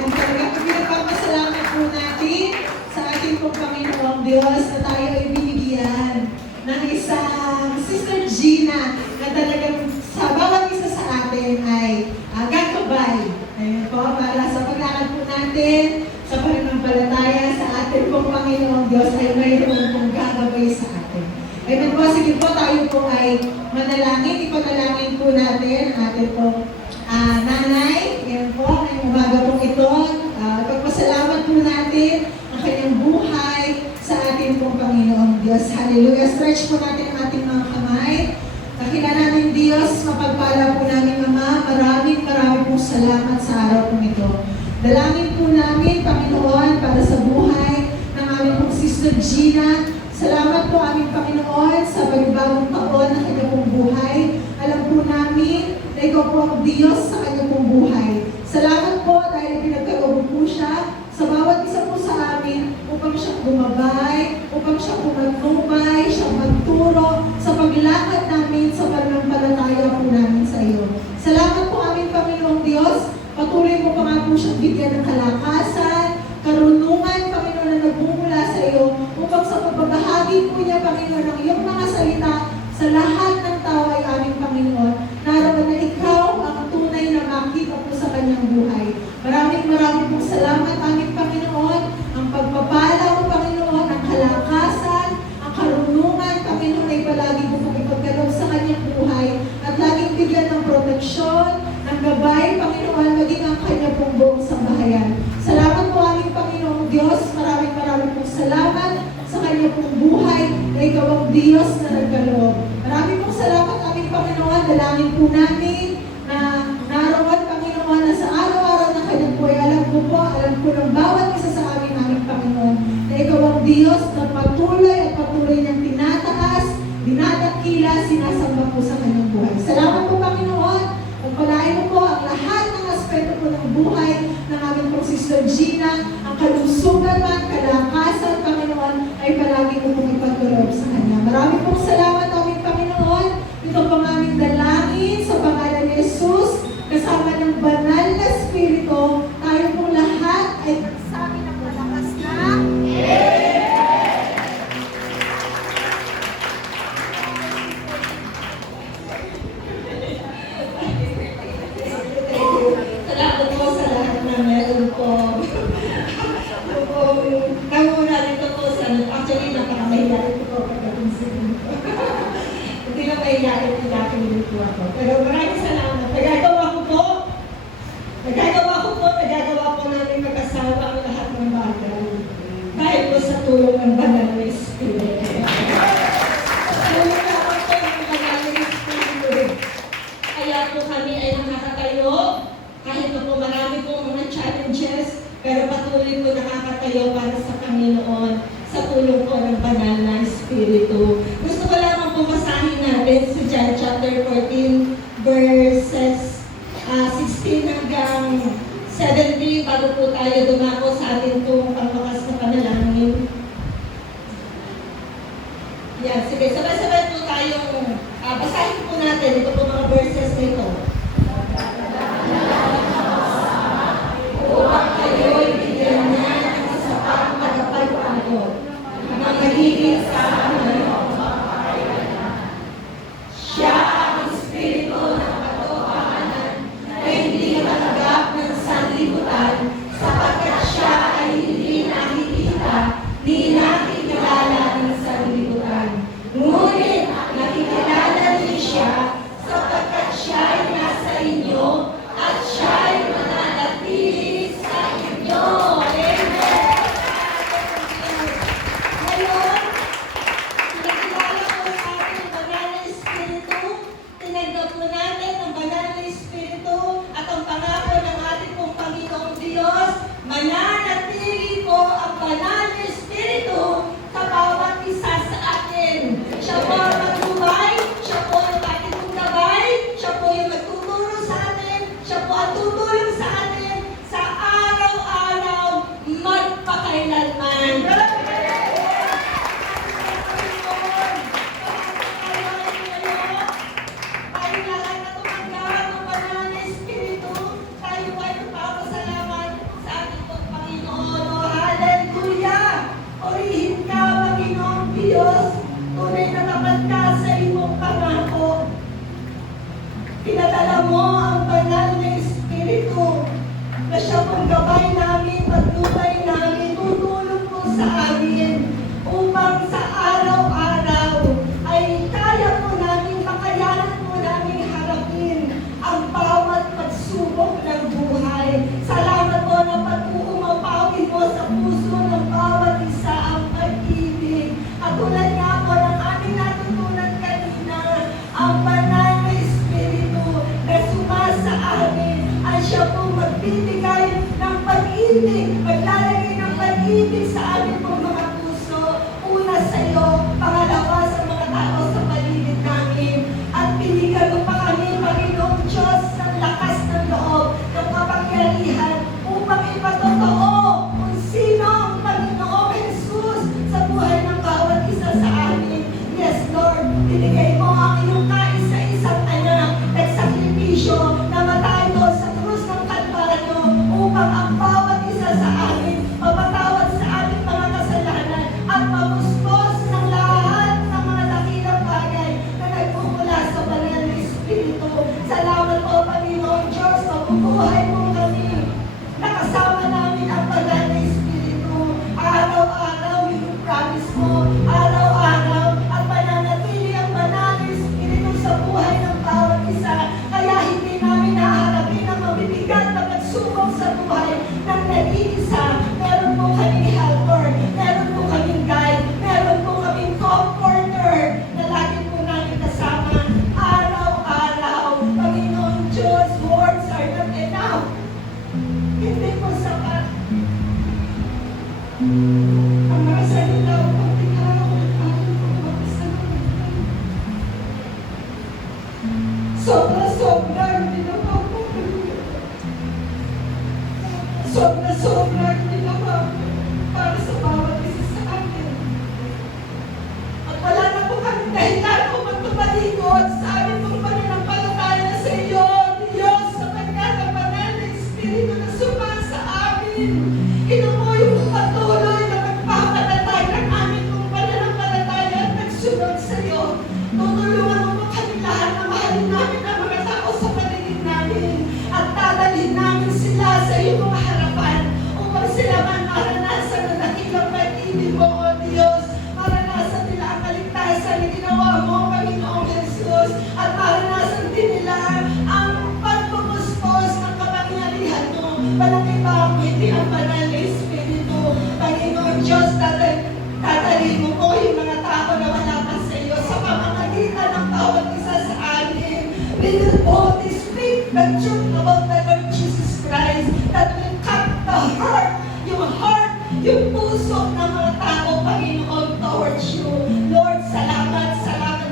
talagang pinagpapasalamat po natin sa ating pong Panginoong Diyos na tayo ay binigyan ng isang Sister Gina na talagang sa bawat isa sa atin ay gagabay. Ayan po, para sa paglakad po natin sa pananampalataya sa ating pong Panginoong Diyos ay mayroon pong gagabay sa atin. Amen po, sige po, tayo po ay manalangin. Ipanalangin po natin ating pong nanay. Ayan po, ngayong umaga po ito. Pagpasalamat po natin ang kanyang buhay sa ating pong Panginoong Diyos. Hallelujah. Stretch po natin ang ating mga kamay. Kakila namin Diyos, mapagpala po namin Ama. Maraming pong salamat sa araw po ito. Dalangin po namin, Panginoon, para sa buhay ng aming pong Sister Gina. Salamat po aming Panginoon sa panibagong taon na kanyang pong buhay. Alam po namin na ikaw po ang Diyos sa kanyang pong buhay. Salamat po dahil pinagkaloob po siya sa bawat isa po sa amin upang siya gumabay, upang siya pumatnubay, siya magturo sa paglakad namin sa pananampalataya po namin sa iyo. Salamat po aming Panginoong Diyos. Patuloy mo pa nga po siyang bigyan ng kalakasan, karunungan, Panginoon, na nagmumula sa iyo upang sa pagbabahagi po niya, Panginoon, ng iyong mga salita sa lahat ng tao ay aming Panginoon. Naraman na ikaw ang tunay na makita po sa kanyang buhay. Maraming pong salamat, aming Panginoon. Ang pagpapala mo, Panginoon, ang kalakasan, ang karunungan, Panginoon, ay palagi mo pong ipagkaloob sa kanyang buhay at laging bigyan ng proteksyon, ng gabay, Panginoon, maging ang kanya pong buong sambahayan. Salamat po aming Panginoong Diyos. Maraming pong salamat sa kanya pong buhay na ikaw ang Diyos na nagkaloob. Maraming pong salamat aming Panginoon. Dalangin po namin na naroon, Panginoon, na sa araw-araw na kanyang buhay. Alam ko ng bawat isa sa aming Panginoon na ikaw ang Diyos na patuloy niyang tinataas, dinadakila, sinasamba po sa kanyang buhay. Salamat po, Panginoon. Pagpalain mo po ang lahat ng aspeto po ng buhay ng aming pong Sister Gina, ang kalusugan man, kalakasan, Panginoon, ay palagi mo pong ipagkaloob sa kanya. Maraming pong salamat aming Panginoon. Ito pang aming dalangin sa pangalan ni Jesus, kasama ng banal na Espiritu, tayo pong lahat ay nagsabi ng malakas na Salamat po sa lahat na meron po. Kamu na dito po sa actually napakamahiyain po pagdating sa dito. Hindi lang mahiyain yung dati dito ako. Pero maraming salamat. Nagagawa po namin magkasama ang lahat ng bagay. Dahil po sa tulong ng Banal na Espiritu. Tulong naman po ng Banal na Espiritu. Kaya po kami ay nakakatayo. Kahit na po marami pong mga challenges, pero patuloy po nakakatayo para sa Panginoon sa tulong po ng Banal na Espiritu. Gusto ko lamang po basahin natin sa John chapter 14, verses 16 hanggang 17 bago po tayo dumako sa ating pong pangwakas na panalangin. Yan, sige, sabay-sabay po tayong basahin po natin ito po mga verses nito. Upang kayo'y bigyan niya ng isa pang magpapagpagod na magiging sa Panginoon. Siya ang Espiritu ng katotohanan na hindi matanggap ng sanlibutan sapagkat siya ay hindi Pinadala mo ang banal na Espiritu na siya pong gabay namin, patnubay namin, tutulong po sa amin upang sa araw-araw ay kaya po namin, makayanan po namin harapin ang bawat pagsubok ng buhay. Salamat po na pag-uumapawin mo sa puso ng bawat isa ang pag-ibig. At tulad nga po ng aming natutunan kanina, ang banal na Espiritu na sumasa amin ay siya po magbibigay ng pag-ibig, maglalagay ng pag-ibig sa amin pong mga puso. Una sa iyo, pangalawa sa mga tao sa paligid namin. At binigyan mo pa kami, Panginoong Diyos, ng lakas ng loob, ng kapangyarihan upang ipatotoo kung sino ang Panginoong Jesus sa buhay ng bawat isa sa amin. Yes, Lord, binigay mo ang iyong kaisa-isang anak, nagsakripisyo, namatay doon sa krus ng Kalbaryo upang ang bawat isa sa amin mapatawad sa aming mga kasalanan at mapuspos ng lahat ng mga dakilang bagay na nagmumula sa banal na Espiritu. Salamat po, Panginoon Diyos, mabubuhay mo kami. Nakasama namin ang banal na Espiritu. Araw-araw, yung promise mo, araw-araw, at mananatili ang banal na Espiritu sa buhay ng bawat isa. Kaya hindi namin naharapin ang mabibigat na pagsubok sa buhay ng nag-iisa. Meron po kaming helper, meron po kaming guide, meron po kaming comforter na lagi po namin kasama araw-araw. Panginoon Diyos, words are not enough. Hindi po sapat. Ang mga salita o pagkakaw at aking po magkasalanan. Sobra-sobra ang ginawa mo. Sobra-sobra ang ginawa mo para sa bawat isa sa akin. At wala na po kami dahilan upang tumalikod sa amin pong pananampalataya sa iyo, Diyos, sapagkat ang banal na Espiritu na sumasa amin. Ito po yung patuloy na magpapatatag ng amin pong pananampalataya at nagsunod sa iyo. Tutulungan mo po kami lahat na mahalin namin ang mga tao sa paligid namin at dadalhin namin sila sa iyong mga harapan upang sila man maranasan ang dakilang pag-ibig mo, O Diyos. Maranasan nila ang kaligtasan na ginawa mo, Panginoong Jesus, at maranasan din nila ang pagpupuspos ng kapangyarihan mo. Malaki ba ang hindi ang banal na Espiritu? Panginoon Diyos, dadalhin mo po yung mga tao na wala pa sa iyo sa pamamagitan ng bawat isa sa amin. We will boldly speak the truth about the Lord Jesus Christ that will cut the heart, yung puso ng mga tao, Panginoon, towards you. Lord, salamat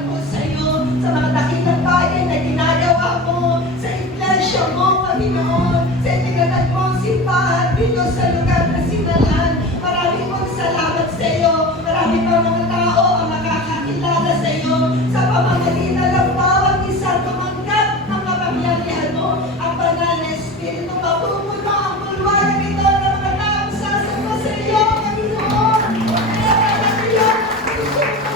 po sa iyo sa mga dakilang bagay na ginagawa mo sa iglesia mo, Panginoon, sa itigatag mong simbahan dito sa lugar na Sinalhan. Marami pong salamat sa iyo. Marami pang mga tao ang makakakilala sa iyo sa pamamagitan ng bawat isang tumanggap ng kapangyarihan mo. Ang banal na Espiritu, mapumuno ang bulwagan ito ng mga taong sasama sa iyo, Panginoon. Kaya sa iyo, puso mo.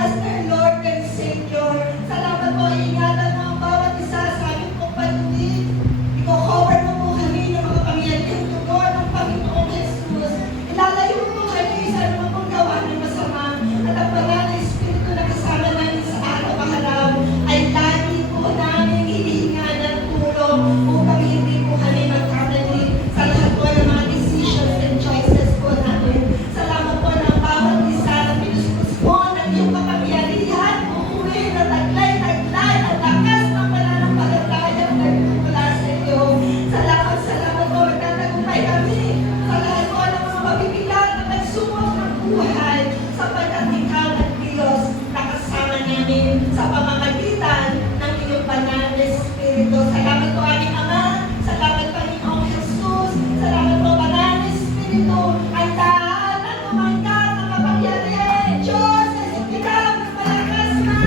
As their Lord and Savior. Salamat po, ingatan mo ang bawat isa sa aming pong panunin. Iko-cover mo po kami ng mga pangyayang dugo ng Panginoong Jesus. Ilalayo mo po kami sa anumang pong gawa ng masama. At ang banal na Espiritu na kasama namin sa araw-araw ay lagi po namin hinihinga ng tulong upang hindi po kami magkamali sa lahat po ng mga decisions and choices po namin. Salamat po ng bawat isa na pinuspos mo ng iyong kapangyarihan, uuwi na taglay-taglay at lakas ng pananampalataya na nagmumula sa iyo. Salamat po, magtatagumpay kami sa lahat po ng mga mabibigat na pagsubok ng buhay sapagkat ikaw ang Diyos na kasama namin sa pamamagitan ng iyong banal na Espiritu. Salamat po aming Ama, salamat Panginoong Jesus, salamat po banal na Espiritu, ang lahat ng tumanggap ng kapangyarihan. Diyos, ikaw ang malakas na.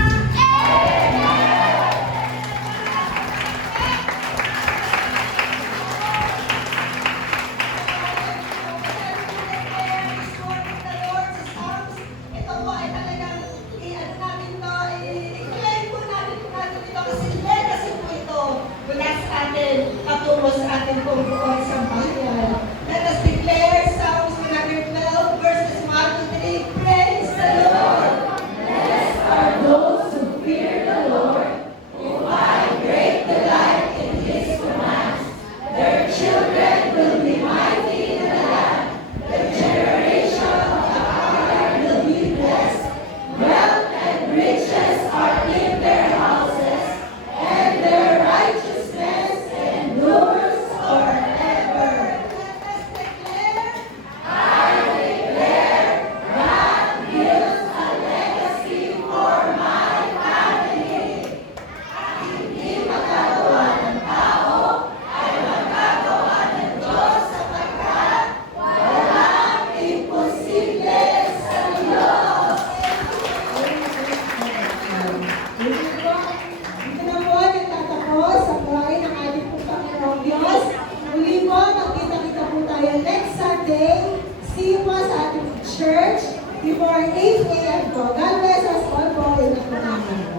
Until next Sunday, see you po sa ating church before 8 a.m. po. God bless us all po in the